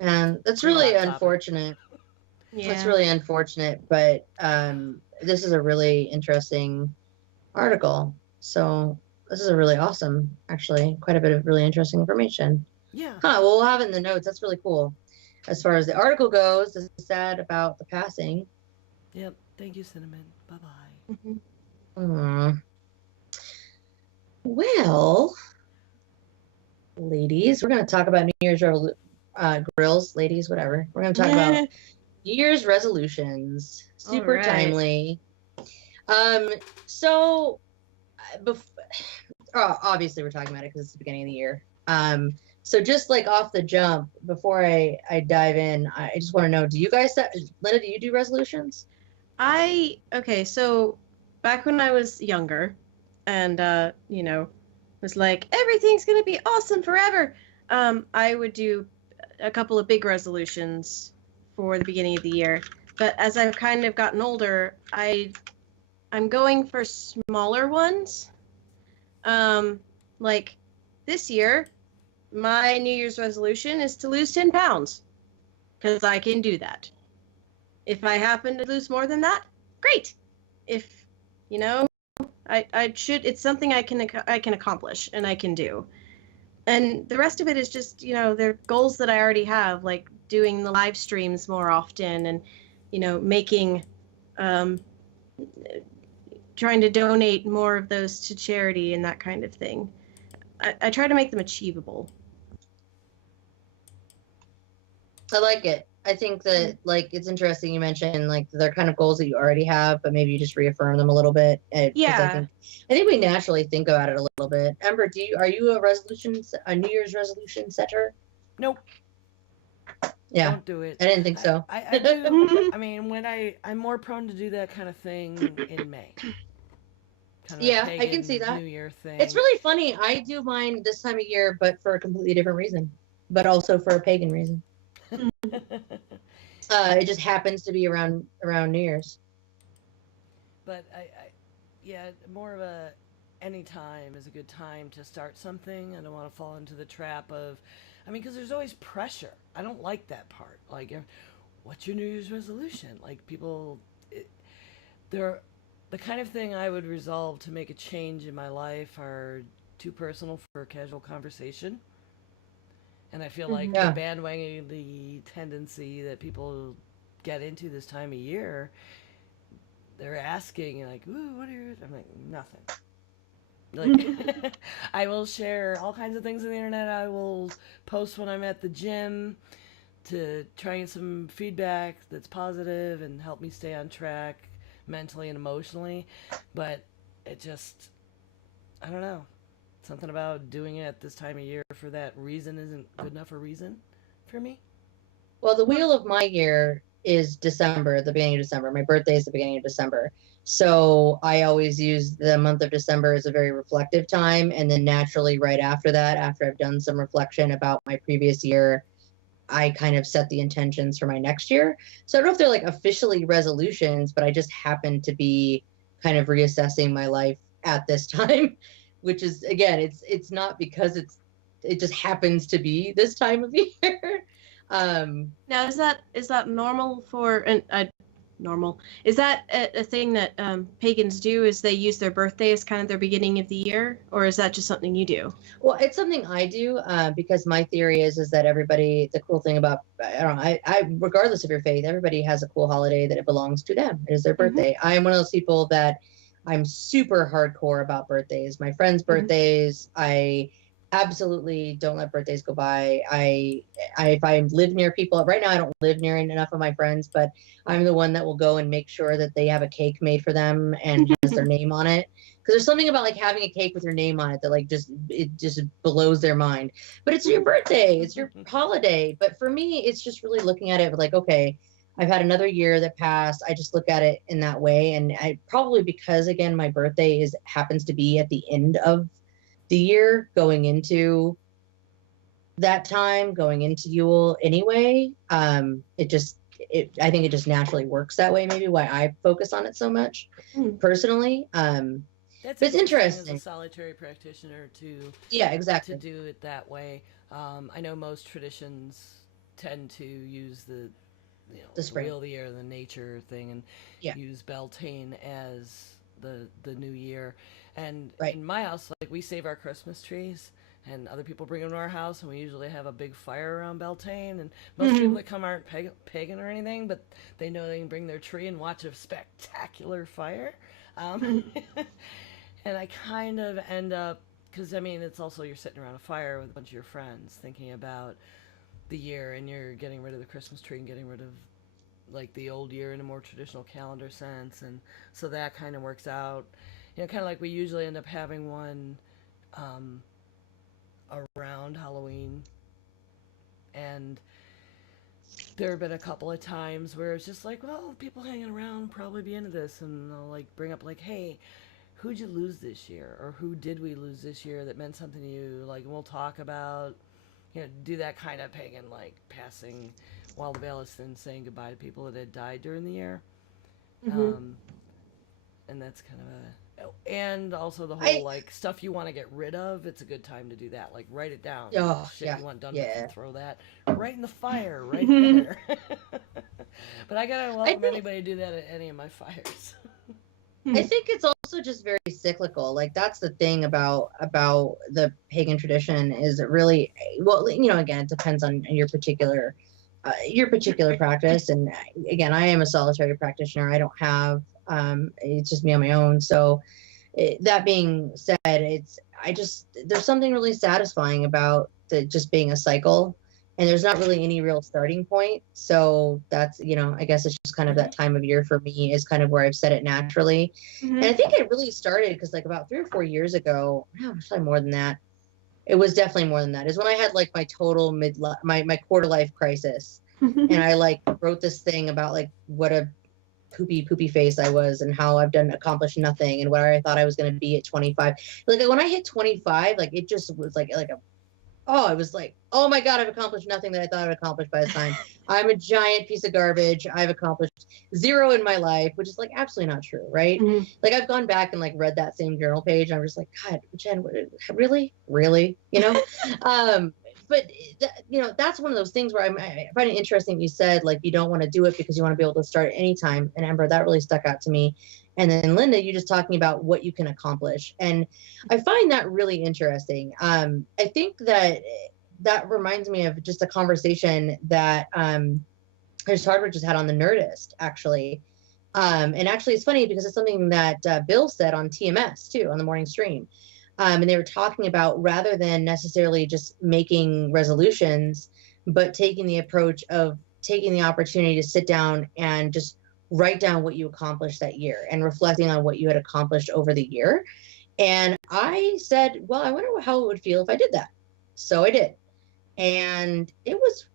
and that's really unfortunate. Yeah. It's really unfortunate, but this is a really interesting article. So this is a really awesome, actually, quite a bit of really interesting information. Yeah. Well, we'll have it in the notes. That's really cool. As far as the article goes, this is sad about the passing. Yep. Thank you, Cinnamon. Bye-bye. Well, ladies, we're going to talk about New Year's grills, ladies, whatever. We're going to talk about New Year's resolutions. Super timely. So, obviously we're talking about it because it's the beginning of the year. So just like off the jump, before I dive in, I just want to know, do you guys, Linda, do you do resolutions? Okay, so back when I was younger and, you know, was like, everything's going to be awesome forever, I would do a couple of big resolutions for the beginning of the year. But as I've kind of gotten older, I'm going for smaller ones. Like this year, my New Year's resolution is to lose 10 pounds because I can do that. If I happen to lose more than that, great. If, you know, I should, it's something I can accomplish and I can do. And the rest of it is just, you know, they're goals that I already have, like doing the live streams more often and, you know, making, trying to donate more of those to charity and that kind of thing. I try to make them achievable. I like it. I think that, like, it's interesting you mentioned, like, they're kind of goals that you already have, but maybe you just reaffirm them a little bit. Yeah. I think we naturally think about it a little bit. Ember, are you a New Year's resolution setter? Nope. Yeah. Don't do it. I didn't think so. I do. I mean, I'm more prone to do that kind of thing in May. Kind of yeah, I can see that. New Year thing. It's really funny. I do mine this time of year, but for a completely different reason, but also for a pagan reason. It just happens to be around New Year's. But yeah, more of a any time is a good time to start something. I don't want to fall into the trap of, I mean, because there's always pressure. I don't like that part. Like, what's your New Year's resolution? Like, people, they're the kind of thing I would resolve to make a change in my life are too personal for a casual conversation. And I feel like the bandwagon, the tendency that people get into this time of year, they're asking, like, ooh, what are your... I'm like, nothing. Like, I will share all kinds of things on the internet. I will post when I'm at the gym to try and get some feedback that's positive and help me stay on track mentally and emotionally. But it just, I don't know. Something about doing it at this time of year for that reason isn't good enough a reason for me. Well, the wheel of my year is December, the beginning of December. My birthday is the beginning of December. So I always use the month of December as a very reflective time. And then naturally right after that, after I've done some reflection about my previous year, I kind of set the intentions for my next year. So I don't know if they're like officially resolutions, but I just happen to be kind of reassessing my life at this time. Which is, again, it's not because it just happens to be this time of year. Now, is that normal for, and normal. Is that a thing that pagans do? Is they use their birthday as kind of their beginning of the year, or is that just something you do? Well, it's something I do because my theory is that everybody. The cool thing about I don't know. I regardless of your faith, everybody has a cool holiday that it belongs to them. It is their birthday. I am one of those people that I'm super hardcore about birthdays. My friends' birthdays, I absolutely don't let birthdays go by. If I live near people, right now I don't live near enough of my friends, but I'm the one that will go and make sure that they have a cake made for them and has their name on it. Because there's something about like having a cake with your name on it that like it just blows their mind. But it's your birthday, it's your holiday. But for me, it's just really looking at it like, okay, I've had another year that passed. I just look at it in that way, and I probably because again my birthday happens to be at the end of the year, going into that time, going into Yule anyway. I think it just naturally works that way. Maybe why I focus on it so much personally. That's it's interesting as a solitary practitioner to exactly to do it that way. I know most traditions tend to use the spring, the wheel of the year, the nature thing, and use Beltane as the new year. And in my house, like we save our Christmas trees, and other people bring them to our house, and we usually have a big fire around Beltane. And most people that come aren't pagan or anything, but they know they can bring their tree and watch a spectacular fire. And I kind of end up, because I mean, it's also you're sitting around a fire with a bunch of your friends thinking about the year, and you're getting rid of the Christmas tree and getting rid of like the old year in a more traditional calendar sense, and so that kind of works out. Kind of like we usually end up having one around Halloween, and there have been a couple of times where it's just like, well, people hanging around probably be into this, and they'll like bring up like, hey, who'd you lose this year, or who did we lose this year that meant something to you? Like, and we'll talk about, do that kind of pagan like passing while the veil is thin, saying goodbye to people that had died during the year. And that's kind of and also the whole like stuff you want to get rid of. It's a good time to do that. Like write it down. Shit you want done with, and throw that right in the fire, right there. But I gotta welcome anybody to do that at any of my fires. I think it's also just very cyclical. Like that's the thing about the pagan tradition is it really again it depends on your particular practice. And again, I am a solitary practitioner. I don't have it's just me on my own. So that being said, there's something really satisfying about just being a cycle, and there's not really any real starting point. So that's, I guess it's just kind of that time of year for me is kind of where I've set it naturally. And I think it really started because like about 3 or 4 years ago, no, actually more than that. It was definitely more than that, is when I had like my total my quarter life crisis. And I like wrote this thing about like what a poopy face I was, and how I've accomplished nothing, and where I thought I was going to be at 25. Like when I hit 25, like it just was like it was like, oh my God, I've accomplished nothing that I thought I'd accomplished by this time. I'm a giant piece of garbage. I've accomplished 0 in my life, which is like absolutely not true, right? Like I've gone back and like read that same journal page, and I'm just like, God, Jen, really? But that's one of those things where I find it interesting. You said like you don't want to do it because you want to be able to start at any time, and Amber, that really stuck out to me. And then Linda, you just talking about what you can accomplish, and I find that really interesting. I think that reminds me of just a conversation that Chris Hardwick just had on the Nerdist, actually. And actually, it's funny because it's something that Bill said on TMS too on the morning stream. And they were talking about, rather than necessarily just making resolutions, but taking the approach of taking the opportunity to sit down and just write down what you accomplished that year and reflecting on what you had accomplished over the year. And I said, well, I wonder how it would feel if I did that. So I did. And it was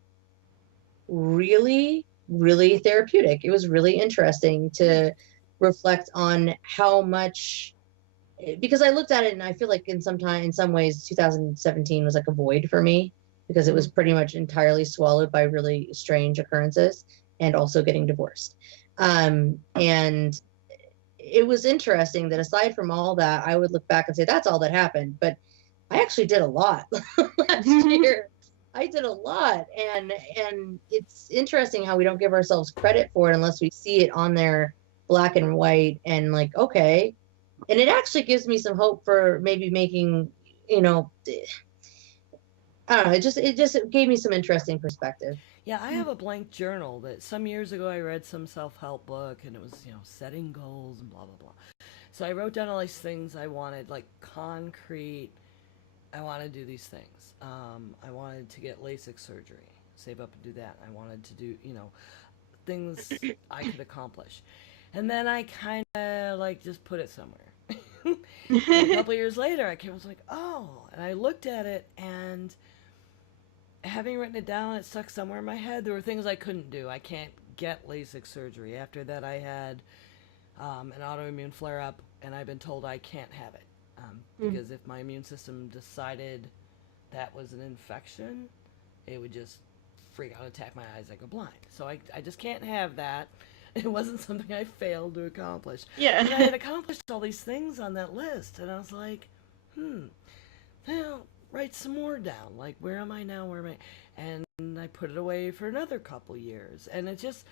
really, really therapeutic. It was really interesting to reflect on how much, because I looked at it and I feel like in some ways 2017 was like a void for me, because it was pretty much entirely swallowed by really strange occurrences and also getting divorced. And it was interesting that aside from all that, I would look back and say, that's all that happened. But I actually did a lot last year. I did a lot, and it's interesting how we don't give ourselves credit for it unless we see it on there black and white, and like, okay. And it actually gives me some hope for maybe making, you know, I don't know, it just gave me some interesting perspective. Yeah, I have a blank journal that some years ago I read some self-help book, and it was, setting goals and blah blah blah. So I wrote down all these things I wanted, like concrete. I want to do these things. I wanted to get LASIK surgery, save up and do that. I wanted to do, things I could accomplish. And then I kind of like just put it somewhere. A couple years later, I was like, oh, and I looked at it, and having written it down, it stuck somewhere in my head. There were things I couldn't do. I can't get LASIK surgery. After that, I had an autoimmune flare-up, and I've been told I can't have it. Because if my immune system decided that was an infection, it would just freak out, attack my eyes, I go blind. So I just can't have that. It wasn't something I failed to accomplish. Yeah. And I had accomplished all these things on that list, and I was like, now write some more down. Like, where am I now? Where am I? And I put it away for another couple years. And it's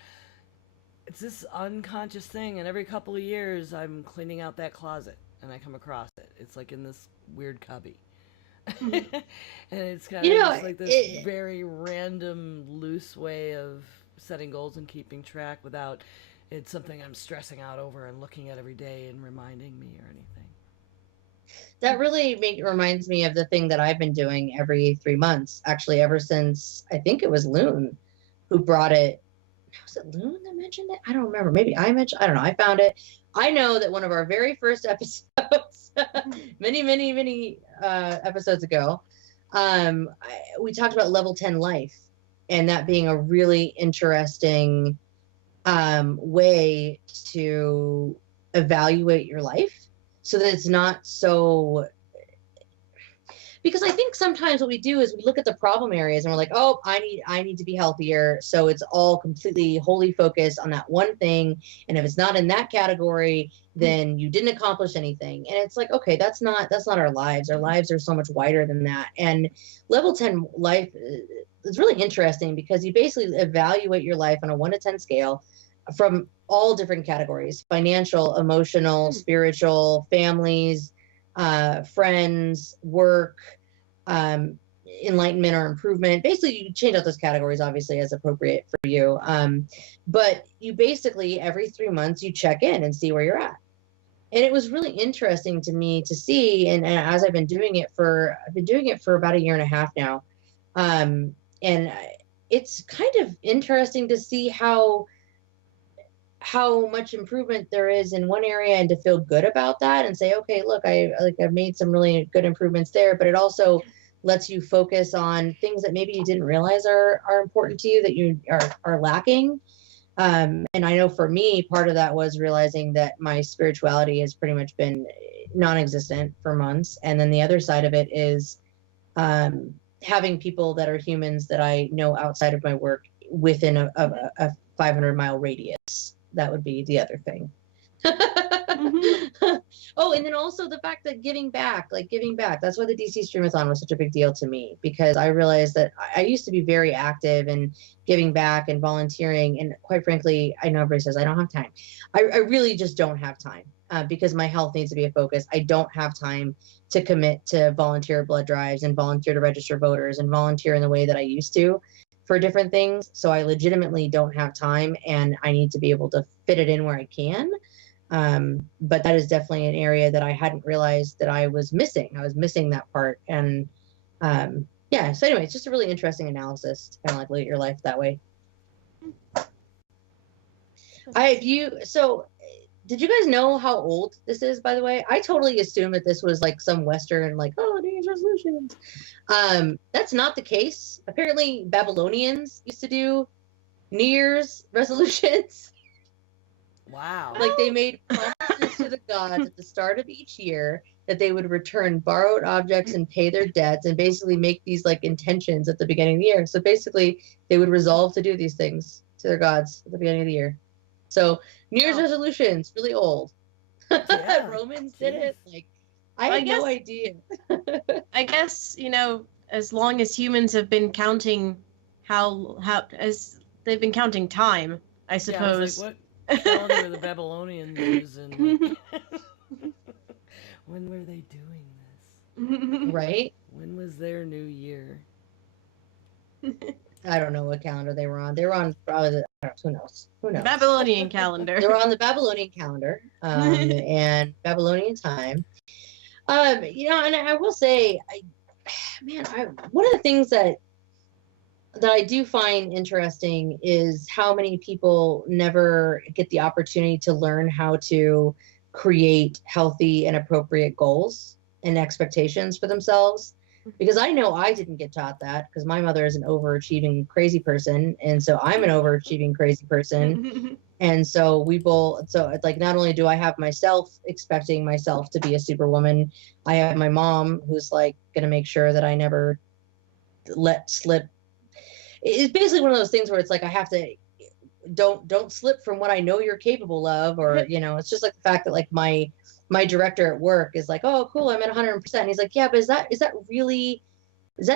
this unconscious thing, and every couple of years I'm cleaning out that closet, and I come across it. It's like in this weird cubby. And it's kind of just like this very random, loose way of setting goals and keeping track without it's something I'm stressing out over and looking at every day and reminding me or anything. That really reminds me of the thing that I've been doing every 3 months, actually, ever since I think it was Loon who brought it. Was it Loon that mentioned it? I don't remember. Maybe I mentioned. I don't know. I found it. I know that one of our very first episodes, many episodes ago, we talked about level 10 life, and that being a really interesting way to evaluate your life, so that it's not so. Because I think sometimes what we do is we look at the problem areas and we're like, oh, I need to be healthier. So it's all completely wholly focused on that one thing. And if it's not in that category, then you didn't accomplish anything. And it's like, okay, that's not our lives. Our lives are so much wider than that. And level 10 life is really interesting because you basically evaluate your life on a 1 to 10 scale from all different categories: financial, emotional, spiritual, families, friends, work, enlightenment or improvement. Basically, you change out those categories, obviously, as appropriate for you. But you basically, every 3 months, you check in and see where you're at. And it was really interesting to me to see, and as I've been doing it for about 1.5 years now. And it's kind of interesting to see how much improvement there is in one area, and to feel good about that and say, okay, look, I've made some really good improvements there. But it also lets you focus on things that maybe you didn't realize are important to you, that you are lacking. And I know for me, part of that was realizing that my spirituality has pretty much been non-existent for months. And then the other side of it is having people that are humans that I know outside of my work within a 500-mile radius. That would be the other thing. Oh, and then also the fact that giving back. That's why the DC Streamathon was such a big deal to me, because I realized that I used to be very active in giving back and volunteering. And quite frankly, I know everybody says I don't have time. I really just don't have time because my health needs to be a focus. I don't have time to commit to volunteer blood drives and volunteer to register voters and volunteer in the way that I used to for different things. So I legitimately don't have time, and I need to be able to fit it in where I can. But that is definitely an area that I hadn't realized that I was missing. I was missing that part. And yeah, so anyway, it's just a really interesting analysis to kind of like look at your life that way. So did you guys know how old this is, by the way? I totally assumed that this was like some Western, like, oh, New Year's resolutions. That's not the case. Apparently Babylonians used to do New Year's resolutions. Wow. Like they made promises to the gods at the start of each year that they would return borrowed objects and pay their debts, and basically make these like intentions at the beginning of the year. So basically they would resolve to do these things to their gods at the beginning of the year. So New Year's resolutions, really old. Yeah. Romans did it. Like, I had no idea. I guess, as long as humans have been counting how as they've been counting time, I suppose. Yeah, I was like, what calendar were the Babylonians using? Like, when were they doing this? Right? When was their new year? I don't know what calendar they were on. They were on probably who knows? Who knows? Babylonian calendar. They were on the Babylonian calendar, and Babylonian time. And I will say, one of the things that I do find interesting is how many people never get the opportunity to learn how to create healthy and appropriate goals and expectations for themselves. Because I know I didn't get taught that, because my mother is an overachieving crazy person, and so I'm an overachieving crazy person. And so it's like, not only do I have myself expecting myself to be a superwoman, I have my mom who's like going to make sure that I never let slip. It's basically one of those things where it's like, I have to, don't slip from what I know you're capable of. Or, it's just like the fact that like my director at work is like, oh, cool, I'm at 100%. He's like, yeah, but is that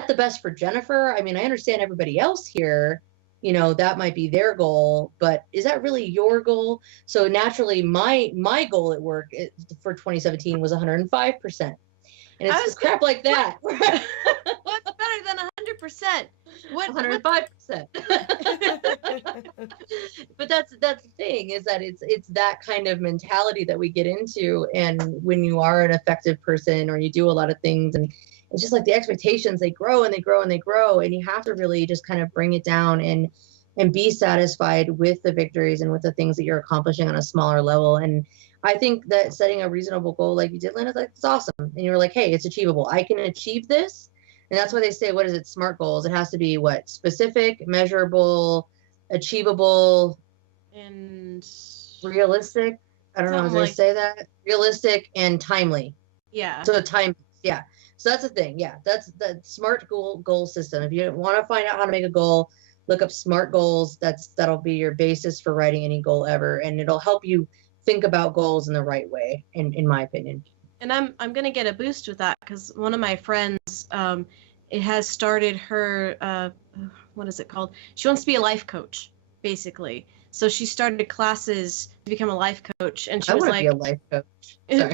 the best for Jennifer? I mean, I understand everybody else here, that might be their goal, but is that really your goal? So naturally, my goal at work for 2017 was 105%. And it's just crap like that. What's better than 100%? What 105%. But that's the thing, is that it's that kind of mentality that we get into. And when you are an effective person, or you do a lot of things, and it's just like the expectations, they grow and they grow and they grow, and you have to really just kind of bring it down and be satisfied with the victories and with the things that you're accomplishing on a smaller level. And I think that setting a reasonable goal like you did, Lynn, it's awesome. And you're like, hey, it's achievable. I can achieve this. And that's why they say, what is it? SMART goals. It has to be what? Specific, measurable, achievable, and realistic. I don't know how they say that. Realistic and timely. Yeah. So time. Yeah. So that's the thing. Yeah. That's the SMART goal system. If you want to find out how to make a goal, look up SMART goals. That'll be your basis for writing any goal ever. And it'll help you think about goals in the right way, in my opinion. And I'm gonna get a boost with that, because one of my friends, it has started her what is it called? She wants to be a life coach, basically. So she started classes to become a life coach, and she was like, be a life coach. Sorry.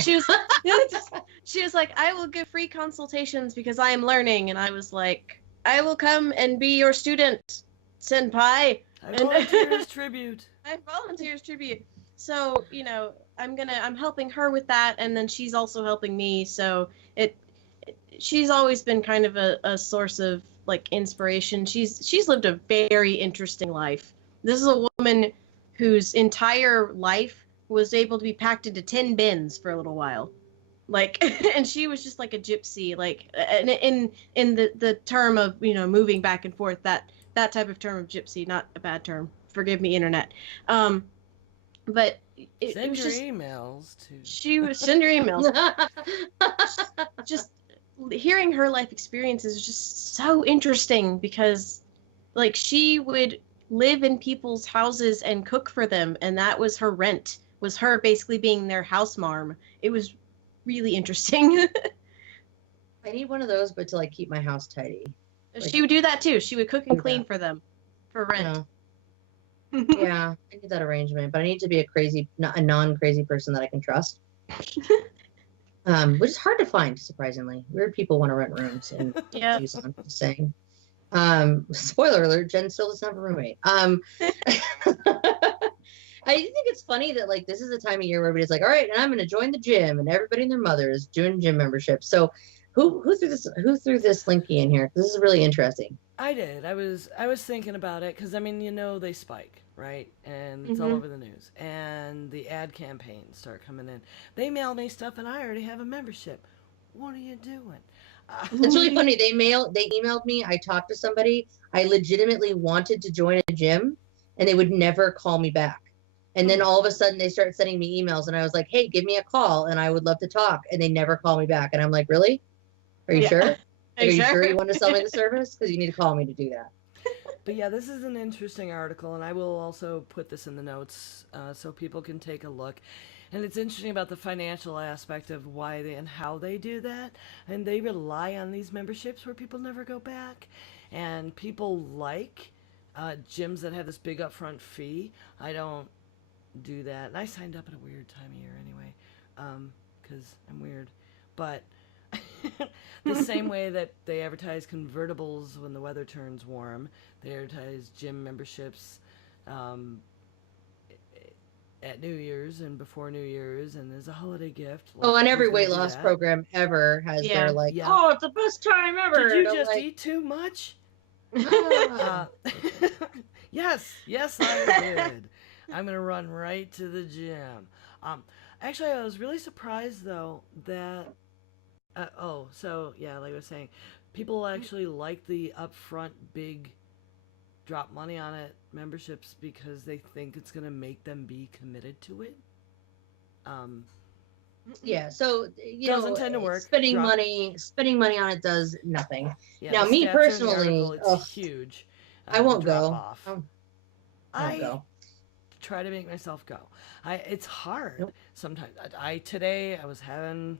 she was like, I will give free consultations because I am learning, and I was like, I will come and be your student, senpai. I volunteer as tribute. I volunteer as tribute. So, I'm helping her with that, and then she's also helping me. So she's always been kind of a source of like inspiration. She's lived a very interesting life. This is a woman whose entire life was able to be packed into 10 bins for a little while. Like, and she was just like a gypsy, like in the term of, moving back and forth, that type of term of gypsy, not a bad term. Forgive me, internet. But it was just emails to. She would send your emails. Just hearing her life experiences is just so interesting, because like she would live in people's houses and cook for them, and that was her rent, was her basically being their house marm. It was really interesting. I need one of those, but to like keep my house tidy. She would do that too. She would cook and clean for them for rent. Yeah, I need that arrangement, but I need to be a non-crazy person that I can trust. Which is hard to find, surprisingly. Weird people want to rent rooms in Tucson, just saying. Spoiler alert, Jen still doesn't have a roommate. I think it's funny that like this is the time of year where everybody's like, all right, and I'm going to join the gym, and everybody and their mother is doing gym membership. So who threw this linky in here? This is really interesting. I did. I was thinking about it, because I mean, they spike, right? And it's all over the news, and the ad campaigns start coming in. They mail me stuff, and I already have a membership. What are you doing? It's really funny. They emailed me. I talked to somebody. I legitimately wanted to join a gym, and they would never call me back. And then all of a sudden they started sending me emails, and I was like, hey, give me a call and I would love to talk. And they never call me back. And I'm like, really? Are you sure? Are you sure you want to sell me the service? Because you need to call me to do that. But yeah, this is an interesting article, and I will also put this in the notes so people can take a look. And it's interesting about the financial aspect of why they and how they do that. And they rely on these memberships where people never go back. And people like gyms that have this big upfront fee. I don't do that. And I signed up at a weird time of year anyway, because I'm weird. But the same way that they advertise convertibles when the weather turns warm, they advertise gym memberships at New Year's and before New Year's, and as a holiday gift. Oh, and every who's gonna weight do loss that? program ever has Yeah. their like, Yeah. oh, it's the best time ever. Did you to, just like, eat too much? ah. Yes, I did. I'm gonna run right to the gym. Actually, I was really surprised though that. Like I was saying, people actually like the upfront big drop money on it memberships because they think it's gonna make them be committed to it. Yeah, so you Doesn't know, tend to work. spending Drop- money on it does nothing. Yeah, Now, the me stats are in the personally, article, it's ugh, huge. I the won't drop go. off. I won't go. Try to make myself go. It's hard Nope. sometimes. Today I was having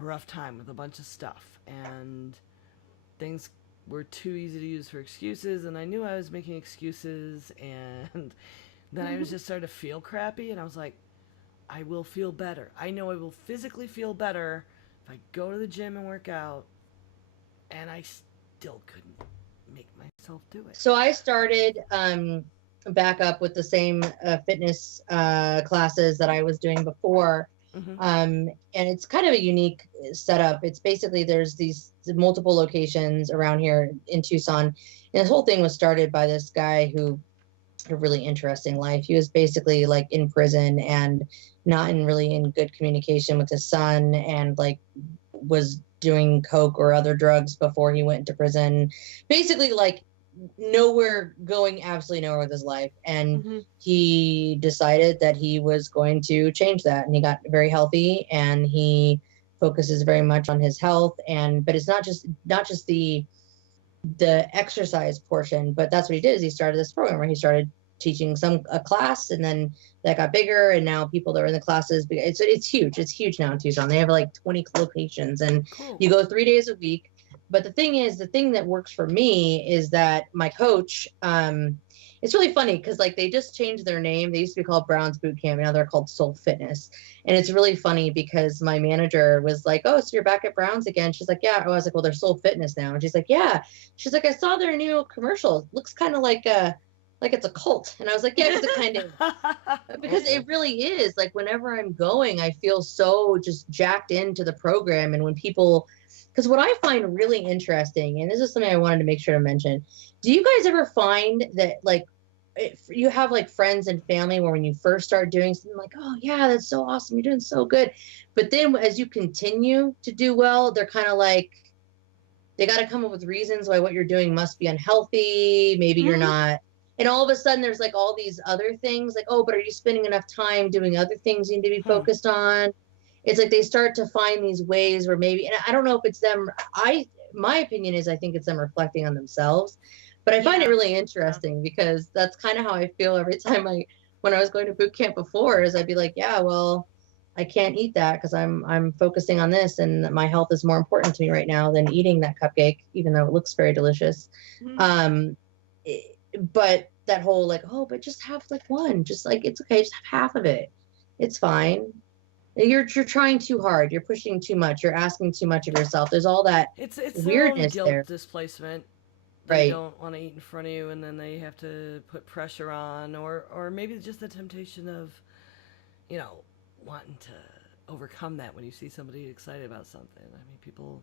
a rough time with a bunch of stuff, and things were too easy to use for excuses, and I knew I was making excuses, and then I was just starting to feel crappy, and I was like, I will feel better. I know I will physically feel better if I go to the gym and work out, and I still couldn't make myself do it. So I started back up with the same fitness classes that I was doing before. Mhm. And it's kind of a unique setup. It's basically there's these multiple locations around here in Tucson. And this whole thing was started by this guy who had a really interesting life. He was basically like in prison and not really in good communication with his son, and like was doing coke or other drugs before he went into prison. Basically like going absolutely nowhere with his life. And he decided that he was going to change that, and he got very healthy, and he focuses very much on his health. But it's not just the exercise portion, but that's what he did, is he started this program where he started teaching a class, and then that got bigger, and now people that are in the classes, it's huge now in Tucson. They have like 20 locations, and Cool. you go 3 days a week. But the thing that works for me is that my coach, it's really funny because like they just changed their name. They used to be called Brown's Boot Camp. Now they're called Soul Fitness. And it's really funny because my manager was like, oh, so you're back at Brown's again? She's like, yeah. I was like, well, they're Soul Fitness now. And she's like, yeah. She's like, I saw their new commercial. Looks kind of like it's a cult. And I was like, yeah, because it kind of, because it really is. Like whenever I'm going, I feel so just jacked into the program. And when people, because what I find really interesting, and this is something I wanted to make sure to mention, do you guys ever find that like you have like friends and family where when you first start doing something like, oh yeah, that's so awesome, you're doing so good, but then as you continue to do well, they're kind of like, they got to come up with reasons why what you're doing must be unhealthy, maybe you're not, and all of a sudden there's like all these other things like, oh, but are you spending enough time doing other things you need to be focused on? It's like they start to find these ways where maybe, and I don't know if it's them, my opinion is I think it's them reflecting on themselves, but I find it really interesting because that's kind of how I feel every time when I was going to boot camp before, is I'd be like, yeah, well, I can't eat that because I'm focusing on this, and my health is more important to me right now than eating that cupcake, even though it looks very delicious. But that whole like, oh, but just have like one, just like, it's okay, just have half of it, it's fine. You're trying too hard. You're pushing too much. You're asking too much of yourself. There's all that it's weirdness guilt there. Displacement. Right. They don't want to eat in front of you, and then they have to put pressure on, or maybe just the temptation of, wanting to overcome that when you see somebody excited about something. I mean, people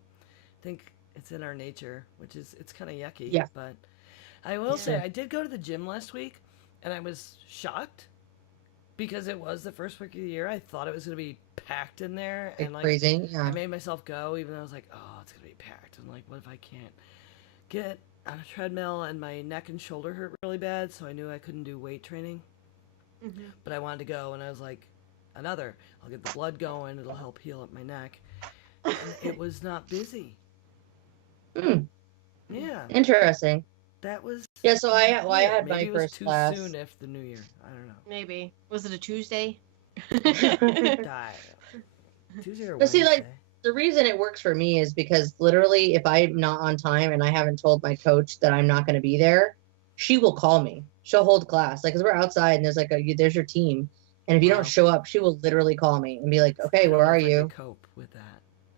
think it's in our nature, which is, it's kind of yucky. Yeah. But I will say, I did go to the gym last week, and I was shocked. Because it was the first week of the year, I thought it was going to be packed in there. And like, crazy. Yeah. I made myself go, even though I was like, oh, it's going to be packed. And like, what if I can't get on a treadmill, and my neck and shoulder hurt really bad, so I knew I couldn't do weight training. But I wanted to go, and I was like, I'll get the blood going, it'll help heal up my neck. And it was not busy. Yeah. Interesting. That was... Yeah, so I had maybe my it was first too class. soon after the new year. I don't know. Maybe. Was it a Tuesday? Die. Tuesday or But see, Wednesday. like, the reason it works for me is because literally, if I'm not on time and I haven't told my coach that I'm not going to be there, she will call me. She'll hold class, like, because we're outside and there's like there's your team, and if you Wow. don't show up, she will literally call me and be like, I "Okay, don't where know are if I you?" could cope with that.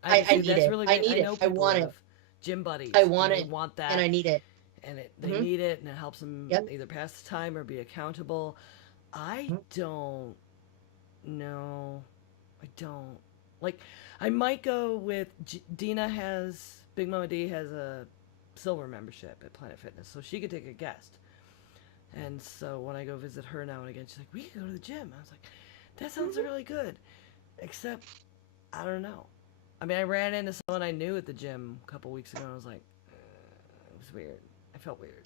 I see, need that's it. really I good. need it. know I people want who it. have gym buddies. I want and they it, want that, and I need it. and they Mhm. need it, and it helps them Yep. either pass the time or be accountable. I Mhm. don't know. I don't like. I might go with Dina. Big Mama D has a silver membership at Planet Fitness, so she could take a guest. And so when I go visit her now and again, she's like, "We could go to the gym." I was like, "That sounds really good," except I don't know. I mean, I ran into someone I knew at the gym a couple weeks ago, and I was like, it was weird. I felt weird.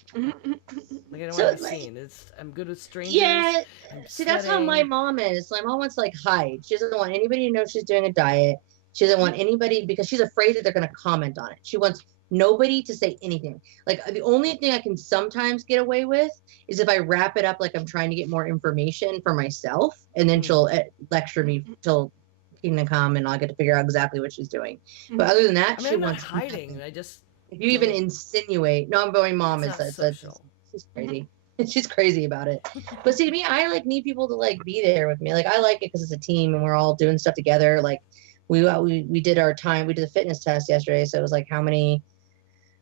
Like, I don't So, want to be like, seen. I'm good with strangers. Yeah. I'm See, that's how my sweating. mom is. My mom wants to, like, hide. She doesn't want anybody to know she's doing a diet. She doesn't want anybody because she's afraid that they're going to comment on it. She wants nobody to say anything. Like, the only thing I can sometimes get away with is if I wrap it up like I'm trying to get more information for myself, and then she'll lecture me till Kingdom Come, and I'll get to figure out exactly what she's doing. But other than that, I mean, she I'm not wants hiding. nothing. I just If you even insinuate, no, but my mom It's is not social. she's crazy. She's crazy about it. But see, me, I like need people to like be there with me. Like, I like it because it's a team and we're all doing stuff together. Like, we did our time. We did the fitness test yesterday, so it was like how many.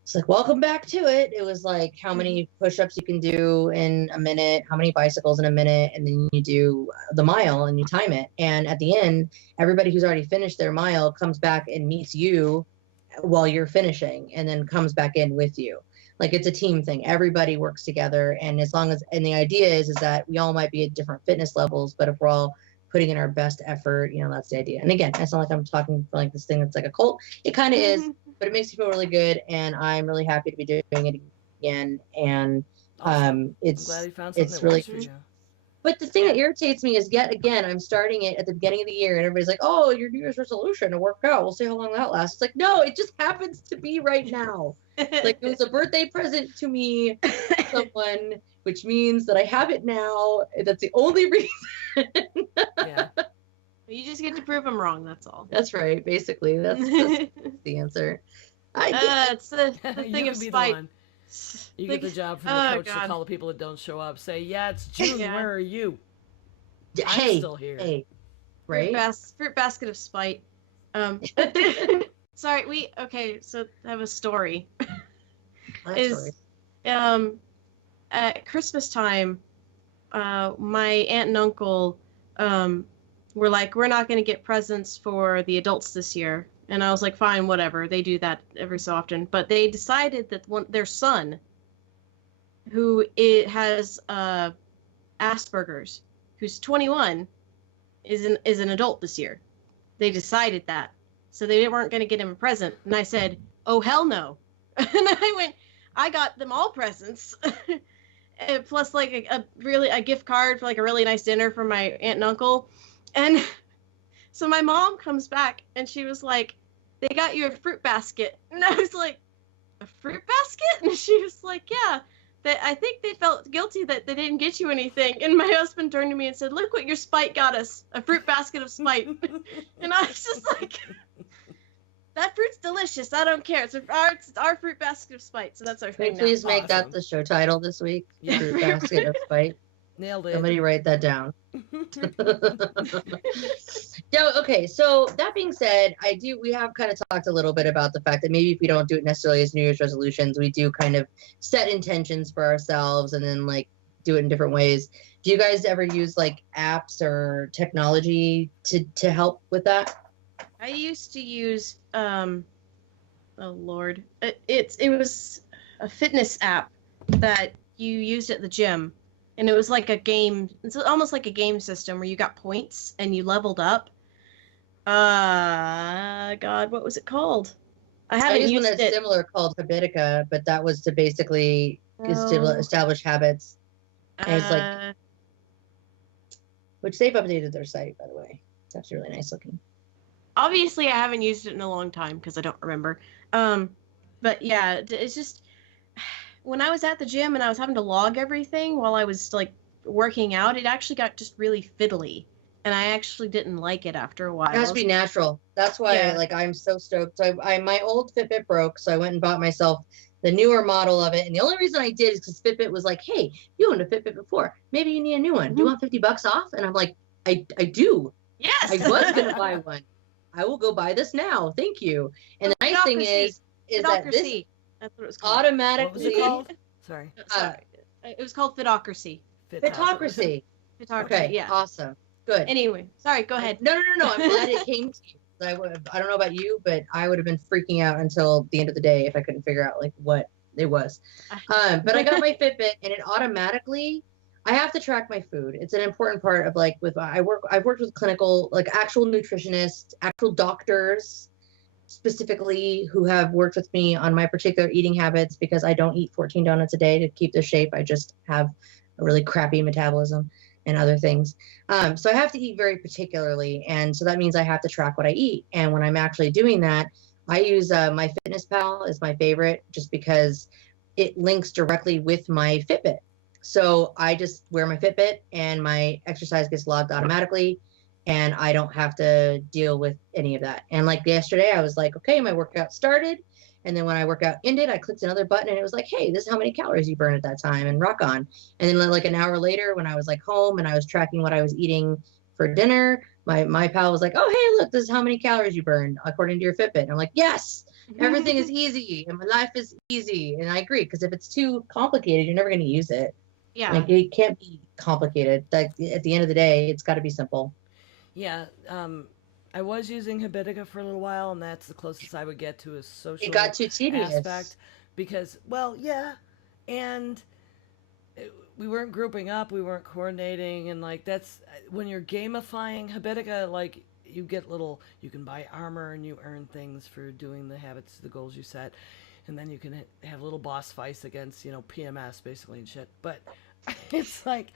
It's like, welcome back to it. It was like how many push-ups you can do in a minute, how many bicycles in a minute, and then you do the mile and you time it. And at the end, everybody who's already finished their mile comes back and meets you while you're finishing, and then comes back in with you. Like, it's a team thing. Everybody works together, and and the idea is that we all might be at different fitness levels, but if we're all putting in our best effort, that's the idea. And again, it's not like I'm talking like this thing that's like a cult. It kind of is, but it makes me feel really good, and I'm really happy to be doing it again. And awesome. I'm glad you found something that works for you. But the thing that irritates me is, yet again, I'm starting it at the beginning of the year, and everybody's like, "Oh, your New Year's resolution to work out. We'll see how long that lasts." It's like, no, it just happens to be right now. Like, it was a birthday present to me, someone, which means that I have it now. That's the only reason. Yeah. You just get to prove them wrong. That's all. That's right. Basically, that's the answer. It's the thing of spite. You get the job from the coach to call the people that don't show up. Say, yeah, it's June. Yeah. Where are you? Hey, I'm still here. Hey, right? Fruit basket of spite. Sorry, so I have a story. At Christmas time, my aunt and uncle were like, we're not going to get presents for the adults this year. And I was like, fine, whatever. They do that every so often. But they decided that their son, who has Asperger's, who's 21, is an adult this year. They decided that. So they weren't going to get him a present. And I said, oh, hell no. And I got them all presents. Plus, like, a gift card for, like, a really nice dinner for my aunt and uncle. And so my mom comes back, and she was like, they got you a fruit basket. And I was like, a fruit basket? And she was like, yeah. I think they felt guilty that they didn't get you anything. And my husband turned to me and said, look what your spite got us, a fruit basket of spite. And I was just like, that fruit's delicious. I don't care. It's our fruit basket of spite. So that's our thing now. Please make that the show title this week. Yeah. Fruit basket of spite. Nailed it. Somebody write that down. Okay, so that being said, we have kind of talked a little bit about the fact that maybe if we don't do it necessarily as New Year's resolutions, we do kind of set intentions for ourselves and then, like, do it in different ways. Do you guys ever use, like, apps or technology to help with that? I used to use oh Lord, it was a fitness app that you used at the gym. And it was like a game. It's almost like a game system where you got points and you leveled up. God, what was it called? I haven't used one that's similar called Habitica, but that was to basically establish habits. And it's like, which they've updated their site, by the way. It's actually really nice looking. Obviously, I haven't used it in a long time because I don't remember. But yeah, it's just, when I was at the gym and I was having to log everything while I was, like, working out, it actually got just really fiddly. and I actually didn't like it after a while. It has to be natural. That's why, Yeah. like, I'm so stoked. So my old Fitbit broke, so I went and bought myself the newer model of it. And the only reason I did is because Fitbit was like, "Hey, you owned a Fitbit before. Maybe you need a new one. Do you want $50 off?" And I'm like, I do. Yes. I was gonna buy one. I will go buy this now. Thank you. And the nice thing is that this Fitocracy. That's what it was called. automatically. What was it called? Sorry. Sorry. It was called Fitocracy. Fitocracy. Fitocracy. Okay. Yeah. Awesome. Good. Anyway, sorry. Go ahead. No. I'm glad it came to you. I don't know about you, but I would have been freaking out until the end of the day if I couldn't figure out like what it was. But I got my Fitbit, and it automatically. I have to track my food. It's an important part of like I've worked with clinical, like actual nutritionists, actual doctors specifically who have worked with me on my particular eating habits because I don't eat 14 donuts a day to keep the shape. I just have a really crappy metabolism and other things. So I have to eat very particularly. And so that means I have to track what I eat. And when I'm actually doing that, I use MyFitnessPal is my favorite just because it links directly with my Fitbit. So I just wear my Fitbit and my exercise gets logged automatically and I don't have to deal with any of that. And like yesterday, I was like, okay, my workout started. And then when I workout ended, I clicked another button and it was like, hey, this is how many calories you burned at that time and rock on. And then like an hour later, when I was like home and I was tracking what I was eating for dinner, my pal was like, oh, hey, look, this is how many calories you burned according to your Fitbit. And I'm like, yes, everything is easy and my life is easy. And I agree, because if it's too complicated, you're never going to use it. Yeah. Like it can't be complicated. Like at the end of the day, it's got to be simple. Yeah. I was using Habitica for a little while, and that's the closest I would get to a social It got too tedious. aspect. Because, well, yeah, and we weren't grouping up, we weren't coordinating, and like that's when you're gamifying Habitica, like you get little, you can buy armor and you earn things for doing the habits, the goals you set. And then you can have little boss fights against, PMS basically and shit. But it's like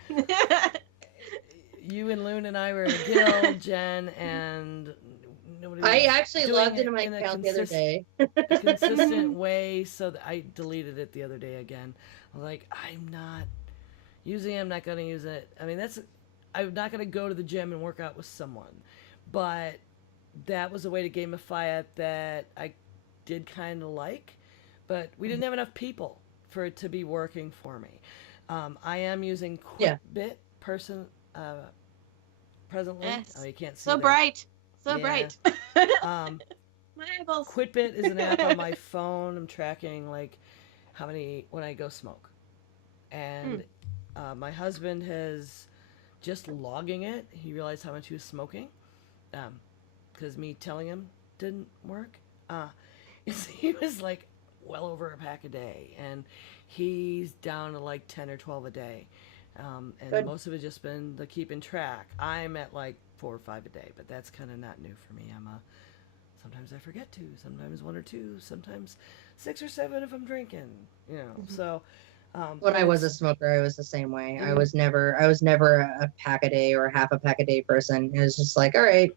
you and Loon and I were in a guild, Jen, and nobody was I actually doing logged into my in a account the other day. consistent way, so that I deleted it the other day again. I was like, I'm not using it, I'm not going to use it. I mean, I'm not going to go to the gym and work out with someone. But that was a way to gamify it that I did kind of like. But we didn't have enough people for it to be working for me. I am using Quitbit presently. Oh, you can't see so that. bright. So Yeah. bright. My eyeballs. Quitbit is an app on my phone. I'm tracking like when I go smoke. And my husband has just logging it. He realized how much he was smoking. Because me telling him didn't work. He was like well over a pack a day, and he's down to like 10 or 12 a day, and Good. most of it just been the keeping track. I'm at like 4 or 5 a day, but that's kind of not new for me. Sometimes I forget to, sometimes 1 or 2, sometimes 6 or 7 if I'm drinking, so When I was a smoker, I was the same way. I was never a pack a day or half a pack a day person. It was just like, all right,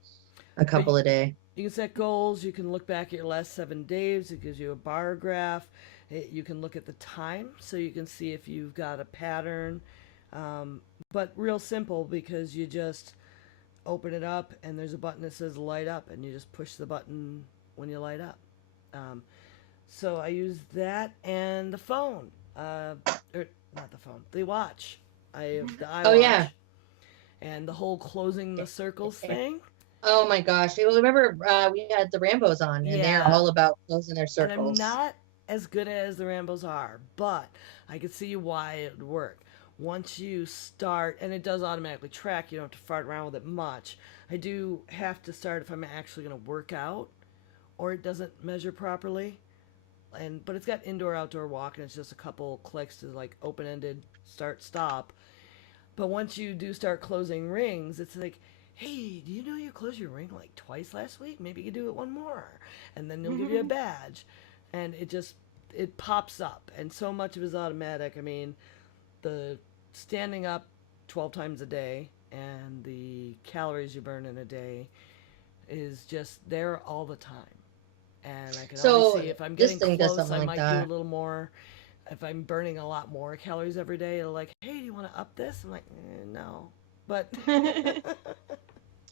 a couple a day. You can set goals. You can look back at your last 7 days. It gives you a bar graph. You can look at the time, so you can see if you've got a pattern. But real simple, because you just open it up and there's a button that says light up, and you just push the button when you light up. So I use that and the phone. Not the phone, the watch. I have the iWatch. Oh, yeah. And the whole closing the circles thing. Oh my gosh! You remember we had the Rambos on, and they're all about closing their circles. And I'm not as good as the Rambos are, but I could see why it would work. Once you start, and it does automatically track, you don't have to fart around with it much. I do have to start if I'm actually going to work out, or it doesn't measure properly. But it's got indoor outdoor walk, and it's just a couple clicks to like open-ended start stop. But once you do start closing rings, it's like, hey, do you know you closed your ring like twice last week? Maybe you could do it one more. And then they'll give you a badge. And it pops up. And so much of it is automatic. I mean, the standing up 12 times a day and the calories you burn in a day is just there all the time. And I can always see if I'm getting close, I might do a little more. If I'm burning a lot more calories every day, it'll like, hey, do you want to up this? I'm like, no. But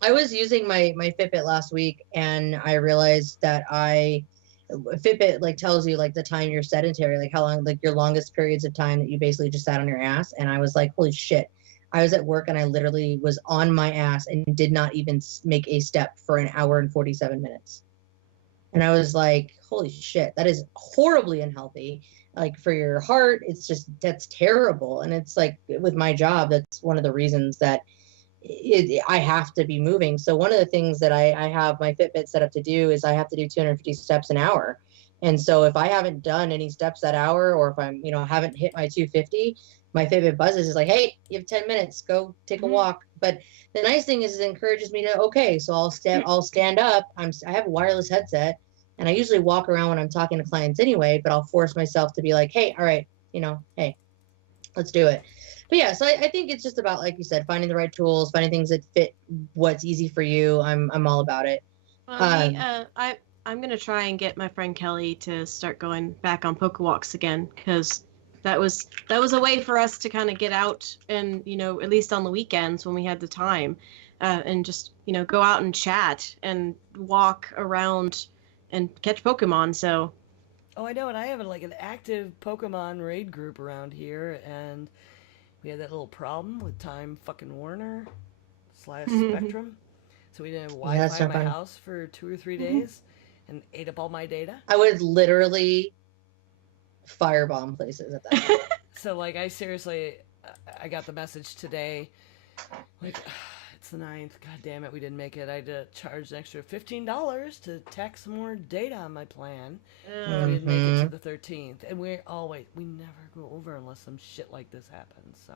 I was using my Fitbit last week, and I realized that Fitbit like tells you like the time you're sedentary, like how long, like your longest periods of time that you basically just sat on your ass. And I was like, holy shit. I was at work and I literally was on my ass and did not even make a step for an hour and 47 minutes. And I was like, holy shit, that is horribly unhealthy. Like for your heart, that's terrible. And it's like with my job, that's one of the reasons that I have to be moving. So one of the things that I have my Fitbit set up to do is I have to do 250 steps an hour. And so if I haven't done any steps that hour, or if I'm, haven't hit my 250, my Fitbit buzzes is like, hey, you have 10 minutes, go take a walk. But the nice thing is it encourages me to, okay, so I'll stand up. I have a wireless headset, and I usually walk around when I'm talking to clients anyway, but I'll force myself to be like, hey, all right, hey, let's do it. But yeah, so I think it's just about, like you said, finding the right tools, finding things that fit what's easy for you. I'm all about it. Well, I'm gonna try and get my friend Kelly to start going back on Pokewalks again, because that was a way for us to kind of get out and at least on the weekends when we had the time, and just go out and chat and walk around and catch Pokemon. So. Oh, I know, and I have like an active Pokemon raid group around here, and we had that little problem with Time fucking Warner / Spectrum. So we didn't have Wi-Fi in my house for 2 or 3 days and ate up all my data. I would literally firebomb places at that point. So like I got the message today, like, it's the 9th, god damn it, we didn't make it. I had to charge an extra $15 to tack some more data on my plan. So we didn't make it to the 13th. And we never go over unless some shit like this happens. So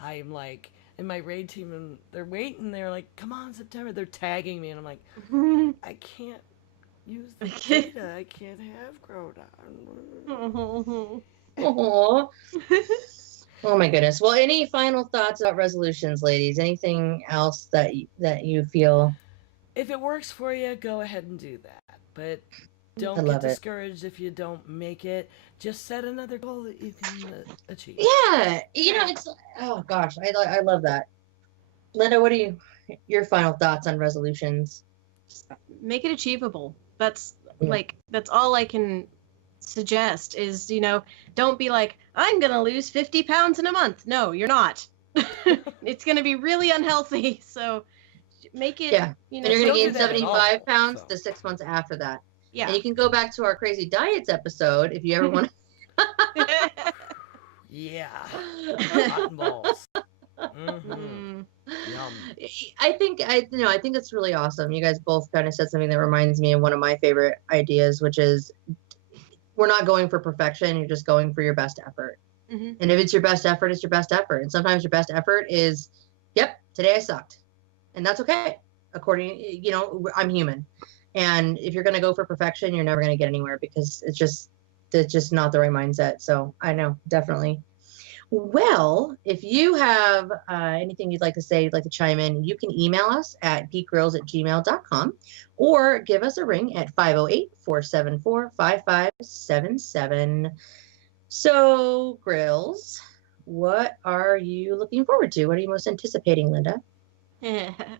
I'm like, and my raid team, and they're waiting, they're like, come on, September, they're tagging me, and I'm like, I can't use the data, I can't have Groudon. Aww. Oh my goodness. Well, any final thoughts about resolutions, ladies? Anything else that you feel? If it works for you, go ahead and do that. But don't get discouraged if you don't make it. Just set another goal that you can achieve. Yeah, it's, oh gosh, I love that. Linda, what are your final thoughts on resolutions? Make it achievable. That's that's all I can suggest is, don't be like, I'm going to lose 50 pounds in a month. No, you're not. It's going to be really unhealthy. So make it, and you're going to gain 75 pounds to 6 months after that. Yeah. And you can go back to our crazy diets episode if you ever want to. Yeah. Cotton balls. Yum. I think it's really awesome. You guys both kind of said something that reminds me of one of my favorite ideas, which is we're not going for perfection. You're just going for your best effort. And if it's your best effort, it's your best effort. And sometimes your best effort is, yep, today I sucked. And that's okay. I'm human. And if you're going to go for perfection, you're never going to get anywhere, because it's just not the right mindset. So I know, definitely. Well, if you have anything you'd like to say, you'd like to chime in, you can email us at geekgirls@gmail.com or give us a ring at 508-474-5577. So, Grills, what are you looking forward to? What are you most anticipating, Linda?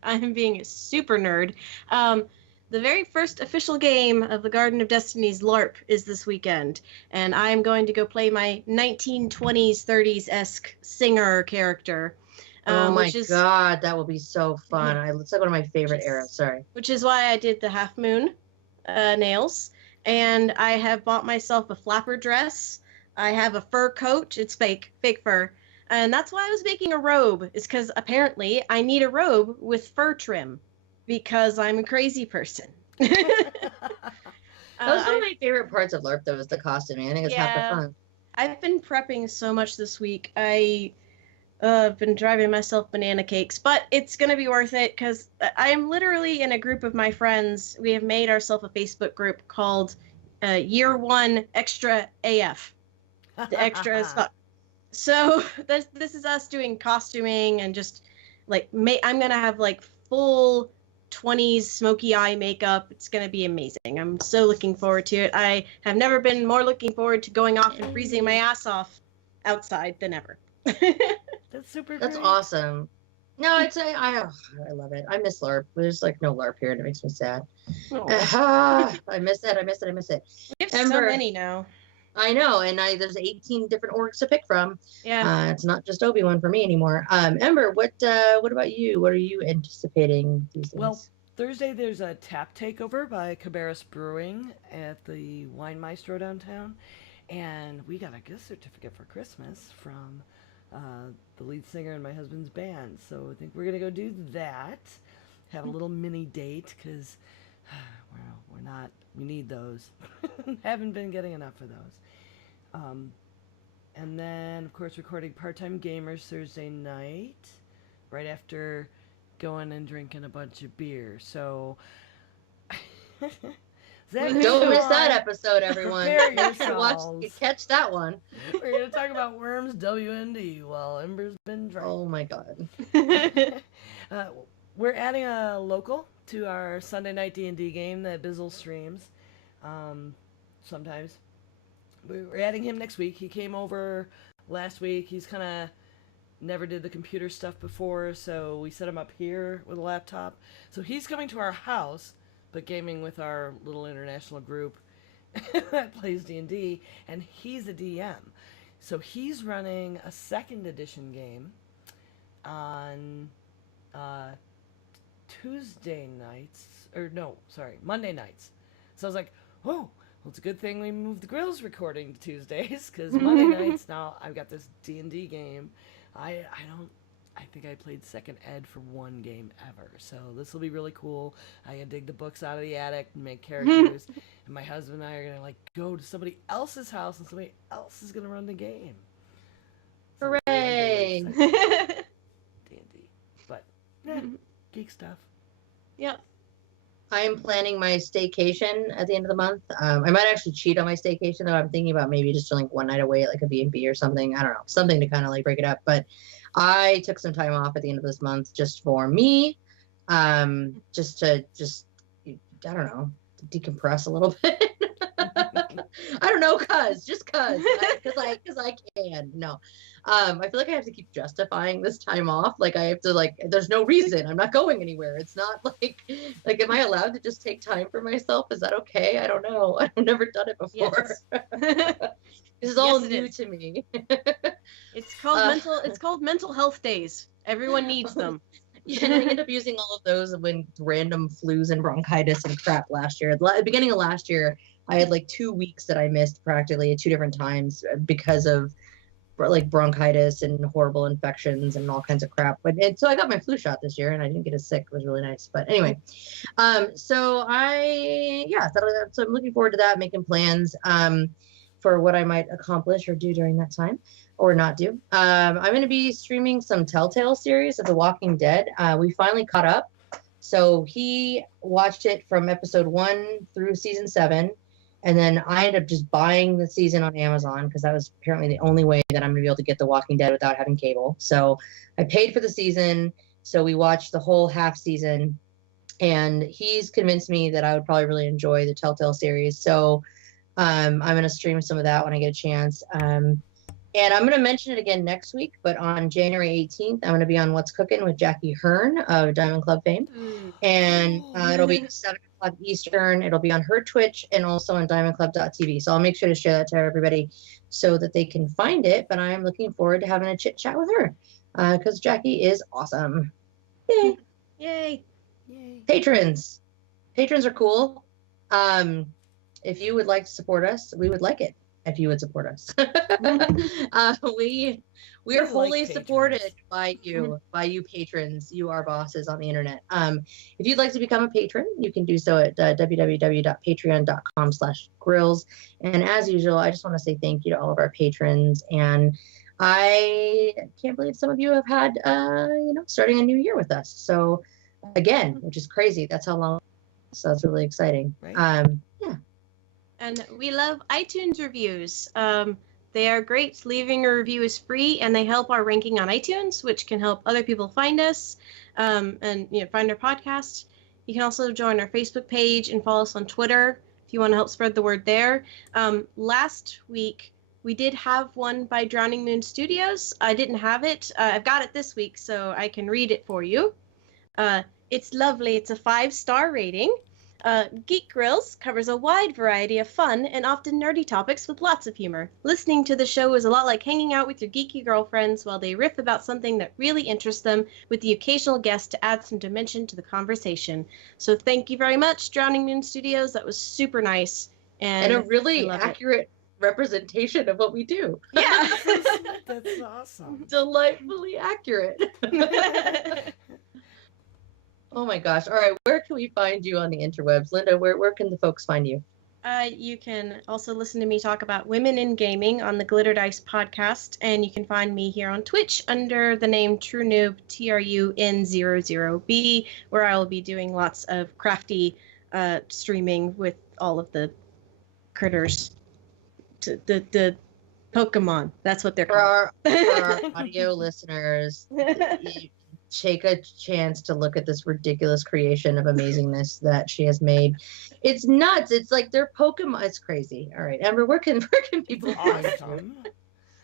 I'm being a super nerd. The very first official game of the Garden of Destiny's LARP is this weekend, and I'm going to go play my 1920s, 30s-esque singer character. Oh my god, that will be so fun. It's like one of my favorite eras, sorry. Which is why I did the half moon nails, and I have bought myself a flapper dress. I have a fur coat. It's fake fur. And that's why I was making a robe, is because apparently I need a robe with fur trim, because I'm a crazy person. That was one of my favorite parts of LARP, though, is the costuming. I think it's half the fun. I've been prepping so much this week. I've been driving myself banana cakes, but it's going to be worth it, because I am literally in a group of my friends. We have made ourselves a Facebook group called Year One Extra AF. The extra as fuck. So this is us doing costuming and just like I'm gonna have like full 20s smoky eye makeup. It's gonna be amazing. I'm so looking forward to it. I have never been more looking forward to going off and freezing my ass off outside than ever. That's super great. That's awesome. No, I love it. I miss LARP. There's like no LARP here, and it makes me sad. Aw. I miss it. I miss it. I miss it. We have so Ember. many now. I know, and there's 18 different orgs to pick from. Yeah. It's not just Obi-Wan for me anymore. Ember, what about you? What are you anticipating these days? Well, Thursday there's a tap takeover by Cabarrus Brewing at the Wine Maestro downtown, and we got a gift certificate for Christmas from the lead singer in my husband's band. So I think we're gonna go do that. Have a little mini date because we need those. Haven't been getting enough of those. And then of course recording Part-Time Gamers Thursday night, right after going and drinking a bunch of beer. So Don't miss that episode, everyone. Prepare You catch that one. We're going to talk about Worms WND while Ember's been drinking. Oh my god. We're adding a local to our Sunday night D&D game that Bizzle streams sometimes. We're adding him next week. He came over last week. He's kind of never did the computer stuff before, so we set him up here with a laptop. So he's coming to our house, but gaming with our little international group that plays D&D, and he's a DM. So he's running a 2nd edition game on Monday nights. So I was like, oh, well, it's a good thing we moved the Grills recording to Tuesdays, because Monday nights now I've got this D&D game. I think I played 2nd Ed for one game ever, so this will be really cool. I can dig the books out of the attic and make characters, and my husband and I are gonna like go to somebody else's house, and somebody else is gonna run the game. So Hooray! D&D, but geek stuff. Yep. I am planning my staycation at the end of the month. I might actually cheat on my staycation, though. I'm thinking about maybe just doing one night away at like a B&B or something. I don't know, something to kind of like break it up. But I took some time off at the end of this month just for me, just to I don't know, decompress a little bit. I don't know, cause I can. No, I feel like I have to keep justifying this time off. Like I have to there's no reason. I'm not going anywhere. It's not like am I allowed to just take time for myself? Is that okay? I don't know. I've never done it before. Yes. This is all Yes, new to me. It's called mental health days. Everyone needs them. Yeah, and I end up using all of those when random flus and bronchitis and crap last year. At the beginning of last year, I had like 2 weeks that I missed practically at 2 different times because of like bronchitis and horrible infections and all kinds of crap. So I got my flu shot this year and I didn't get as sick. It was really nice. But anyway, so I'm looking forward to that, making plans for what I might accomplish or do during that time. Or not do. I'm going to be streaming some Telltale series of The Walking Dead. We finally caught up. So he watched it from episode 1 through season 7. And then I ended up just buying the season on Amazon because that was apparently the only way that I'm going to be able to get The Walking Dead without having cable. So I paid for the season. So we watched the whole half season. And he's convinced me that I would probably really enjoy the Telltale series. So I'm going to stream some of that when I get a chance. And I'm going to mention it again next week, but on January 18th, I'm going to be on What's Cooking with Jackie Hearn of Diamond Club fame. And it'll be 7 o'clock Eastern. It'll be on her Twitch and also on diamondclub.tv. So I'll make sure to share that to everybody so that they can find it. But I'm looking forward to having a chit chat with her because Jackie is awesome. Yay. Yay. Yay. Patrons are cool. If you would like to support us, we would like it. If you would support us. We are fully supported by you patrons. You are bosses on the internet. If you'd like to become a patron, you can do so at www.patreon.com/grills. And as usual, I just want to say thank you to all of our patrons. And I can't believe some of you have had, starting a new year with us. So again, which is crazy. That's how long. So that's really exciting. Right. Yeah. And we love iTunes reviews. They are great. Leaving a review is free, and they help our ranking on iTunes, which can help other people find us and find our podcast. You can also join our Facebook page and follow us on Twitter if you want to help spread the word there. Last week, We did have one by Drowning Moon Studios. I didn't have it. I've got it this week, so I can read it for you. It's lovely. It's a 5-star rating. Geek Grills covers a wide variety of fun and often nerdy topics with lots of humor. Listening to the show is a lot like hanging out with your geeky girlfriends while they riff about something that really interests them, with the occasional guest to add some dimension to the conversation. So thank you very much, Drowning Moon Studios. That was super nice. And a really I love accurate representation of what we do. Yeah. That's awesome. Delightfully accurate. Oh my gosh. All right. Where can we find you on the interwebs? Linda, where can the folks find you? You can also listen to me talk about women in gaming on the Glitter Dice podcast, and you can find me here on Twitch under the name True Noob, TRUN00B, where I will be doing lots of crafty streaming with all of the critters. The Pokemon. That's what they're called. For our audio listeners, you take a chance to look at this ridiculous creation of amazingness that she has made. It's nuts. It's like they're Pokemon. It's crazy. All right, Amber, where can people find Awesome.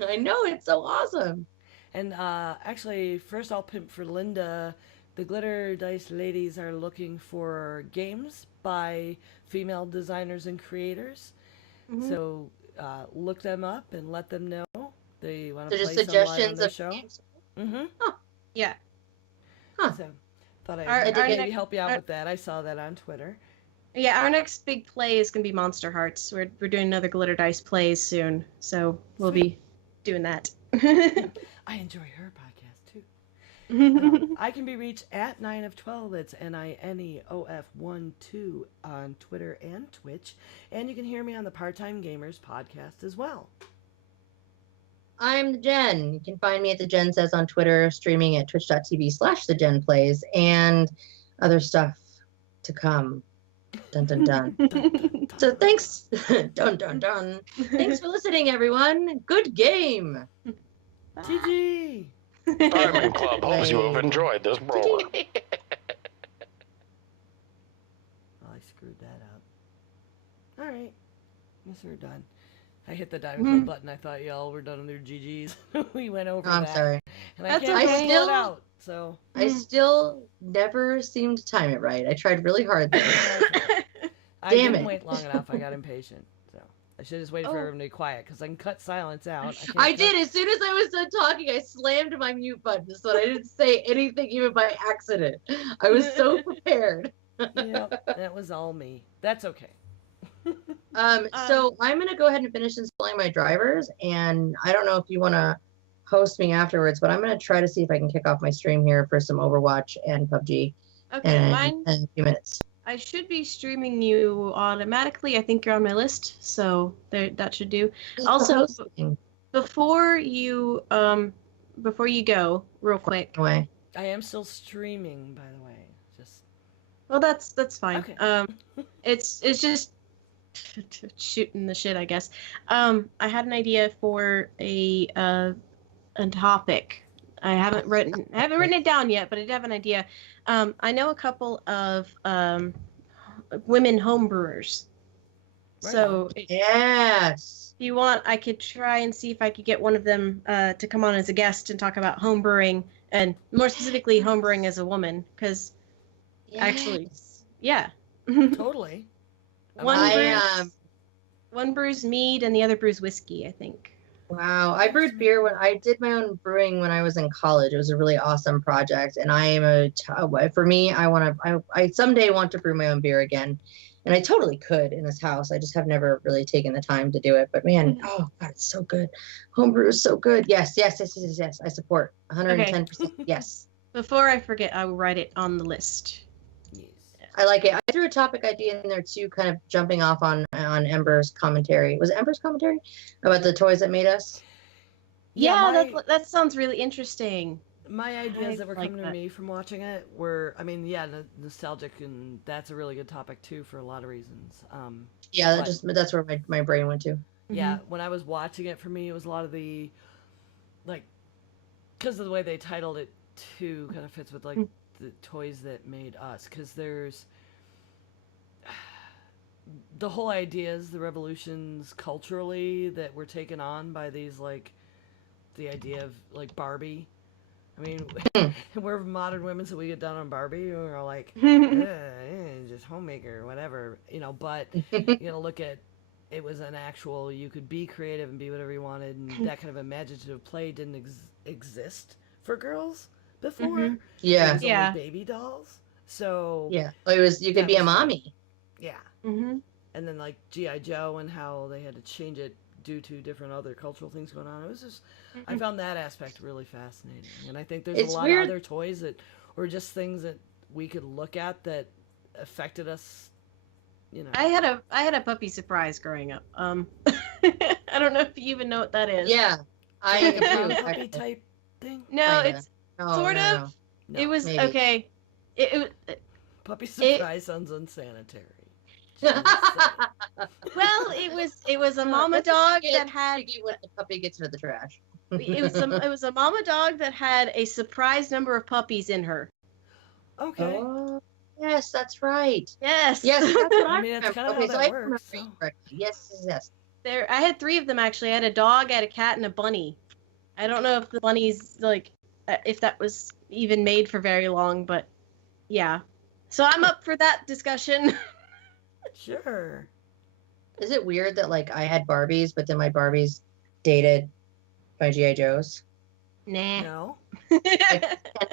you? I know, it's so awesome. And actually, first I'll pimp for Linda. The Glitter Dice ladies are looking for games by female designers and creators. Mhm. So look them up and let them know they want to So play just some live on suggestions the of show. games. Mm-hmm. Yeah. Huh. So thought Our- I'd our maybe next- help you out our- with that. I saw that on Twitter. Yeah, our next big play is going to be Monster Hearts. We're doing another Glitter Dice plays soon, so we'll be doing that. I enjoy her podcast too. I can be reached at 9 of 12. It's NINEOF12 on Twitter and Twitch. And you can hear me on the Part-Time Gamers podcast as well. I'm the Jen. You can find me at the Jen Says on Twitter, streaming at twitch.tv/thejenplays, and other stuff to come. Dun dun dun. So thanks. Dun dun dun. Thanks for listening, everyone. Good game. GG! Diamond Club hopes you have enjoyed this brawler. Oh, I screwed that up. Alright. Guess we're done. I hit the Diamond Club button. I thought y'all were done with your GGs. We went over I'm that. sorry. And I That's can't okay. pull it out. So I still never seemed to time it right. I tried really hard there. I Damn didn't it. wait long enough. I got impatient. So I should have just waited for Oh. everyone to be quiet because I can cut silence out. Can't I cut- did. As soon as I was done talking, I slammed my mute button so that I didn't say anything even by accident. I was so prepared. Yep, that was all me. That's okay. So I'm gonna go ahead and finish installing my drivers, and I don't know if you want to host me afterwards, but I'm gonna try to see if I can kick off my stream here for some Overwatch and PUBG Okay, mine. in a few minutes. I should be streaming you automatically. I think you're on my list, so that should do. Also, Hosting before you go, real quick. away. I am still streaming, by the way. Just Well, that's fine. Okay. It's just shooting the shit, I guess. I had an idea for a topic. I haven't written it down yet, but I did have an idea. I know a couple of women homebrewers. Right So Yes. if you want, I could try and see if I could get one of them to come on as a guest and talk about homebrewing, and more specifically homebrewing as a woman, because actually, Yes. yeah. totally. One brews mead and the other brews whiskey, I think. Wow, I brewed beer when I did my own brewing when I was in college. It was a really awesome project, and I am for me, I someday want to brew my own beer again, and I totally could in this house. I just have never really taken the time to do it. But man, oh god, it's so good. Homebrew is so good. Yes. I support 110%. Yes, Before I forget, I will write it on the list. Yes. I like it. I threw a topic idea in there too, kind of jumping off on Ember's commentary. Was it Ember's commentary about the toys that made us? Yeah, my, that sounds really interesting. my ideas that were like coming that. to me from watching it were, I mean, yeah, nostalgic, and that's a really good topic too for a lot of reasons. Yeah, But- that's where my brain went to. Yeah, when I was watching it, for me, it was a lot of the, like, because of the way they titled it too, kind of fits with, like, the toys that made us. Because the whole idea is the revolutions culturally that were taken on by these, like, the idea of, like, Barbie. I mean, we're modern women, so we get down on Barbie, and we're like, just homemaker, whatever, you know, but you gotta look at, it was an actual, you could be creative and be whatever you wanted, and that kind of imaginative play didn't exist for girls before. Yeah. It was Yeah. only baby dolls. So Yeah. It was, you could that be a was mommy. yeah. Mm-hmm. And then like G.I. Joe and how they had to change it due to different other cultural things going on. It was just, I found that aspect really fascinating. And I think there's It's a lot weird. of other toys that were just things that we could look at that affected us, you know. I had a puppy surprise growing up. I don't know if you even know what that is. Yeah. I Like a brown do. puppy actually. type thing. No, Kinda. it's No, sort no, of. no. No. It was maybe. okay. It Puppy surprise sounds unsanitary. Just saying. well, it was a mama That's what dog you get that had when the puppy gets into the trash. it was a mama dog that had a surprise number of puppies in her. Okay. Oh, yes, that's right. Yes. Yes, that's what I I mean, that's remember. kinda Okay, how so that I remember works, you so. correctly. Yes, yes. There, I had 3 of them actually. I had a dog, I had a cat, and a bunny. I don't know if the bunny's like, if that was even made for very long, but yeah. So I'm up for that discussion. Sure. Is it weird that like I had Barbies, but then my Barbies dated my G.I. Joes? Nah. No. And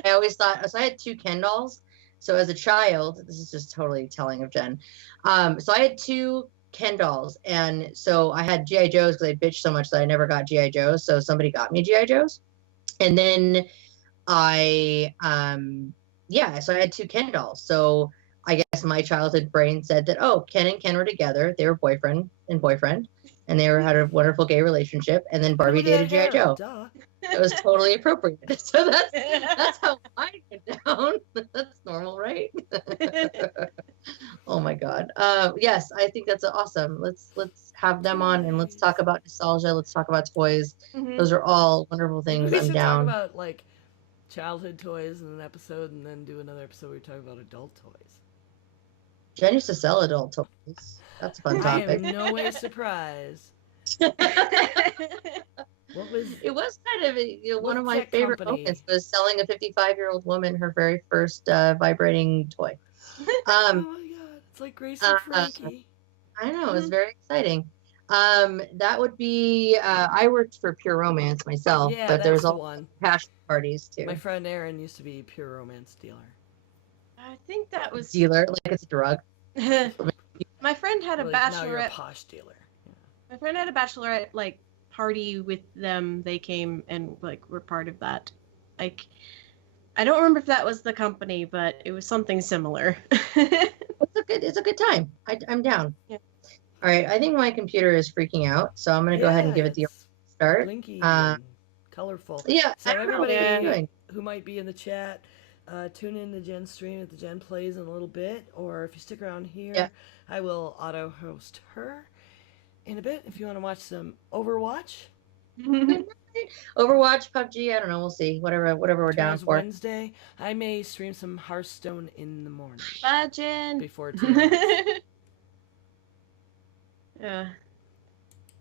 I always thought, so I had 2 Ken dolls. So as a child, this is just totally telling of Jen. So I had 2 Ken dolls, and so I had G.I. Joes because I bitched so much that I never got G.I. Joes. So somebody got me G.I. Joes, and then I, so I had 2 Ken dolls. So I guess my childhood brain said that, oh, Ken and Ken were together. They were boyfriend and boyfriend, and they had a wonderful gay relationship. And then Barbie Look at dated that G.I. hair, Joe. duh. It was totally appropriate. So that's how mine went down. That's normal, right? Oh my God. Yes, I think that's awesome. Let's have them on and let's talk about nostalgia. Let's talk about toys. Mhm. Those are all wonderful things. We I'm should down. talk about like childhood toys in an episode, and then do another episode where we talk about adult toys. Jen used to sell adult toys. That's a fun I topic. am no way surprised. What was It was kind of one of What's my that favorite company? moments was selling a 55-year-old woman her very first vibrating toy. oh my god, it's like Grace and Frankie. I know, it was very exciting. That would be I worked for Pure Romance myself, Yeah, but there was that's the all one. passion parties too. My friend Aaron used to be Pure Romance dealer. I think that was Dealer, like it's a drug. my friend had a Like, now you're a bachelorette. posh dealer. My friend had a bachelorette like party with them. They came and like were part of that. Like, I don't remember if that was the company, but it was something similar. It's a good time. I'm down. Yeah. All right, I think my computer is freaking out, so I'm gonna go ahead and give it the it's start. blinky Uh, and colorful. Yeah, So I don't know what everybody I'm doing. who might be in the chat, tune in to Jen's stream at the Jen Plays in a little bit, or if you stick around here, Yeah. I will auto-host her in a bit. If you want to watch some Overwatch, Overwatch, PUBG, I don't know. We'll see. Whatever we're down tomorrow's for. Wednesday. I may stream some Hearthstone in the morning Bye, Jen. before 2. Yeah.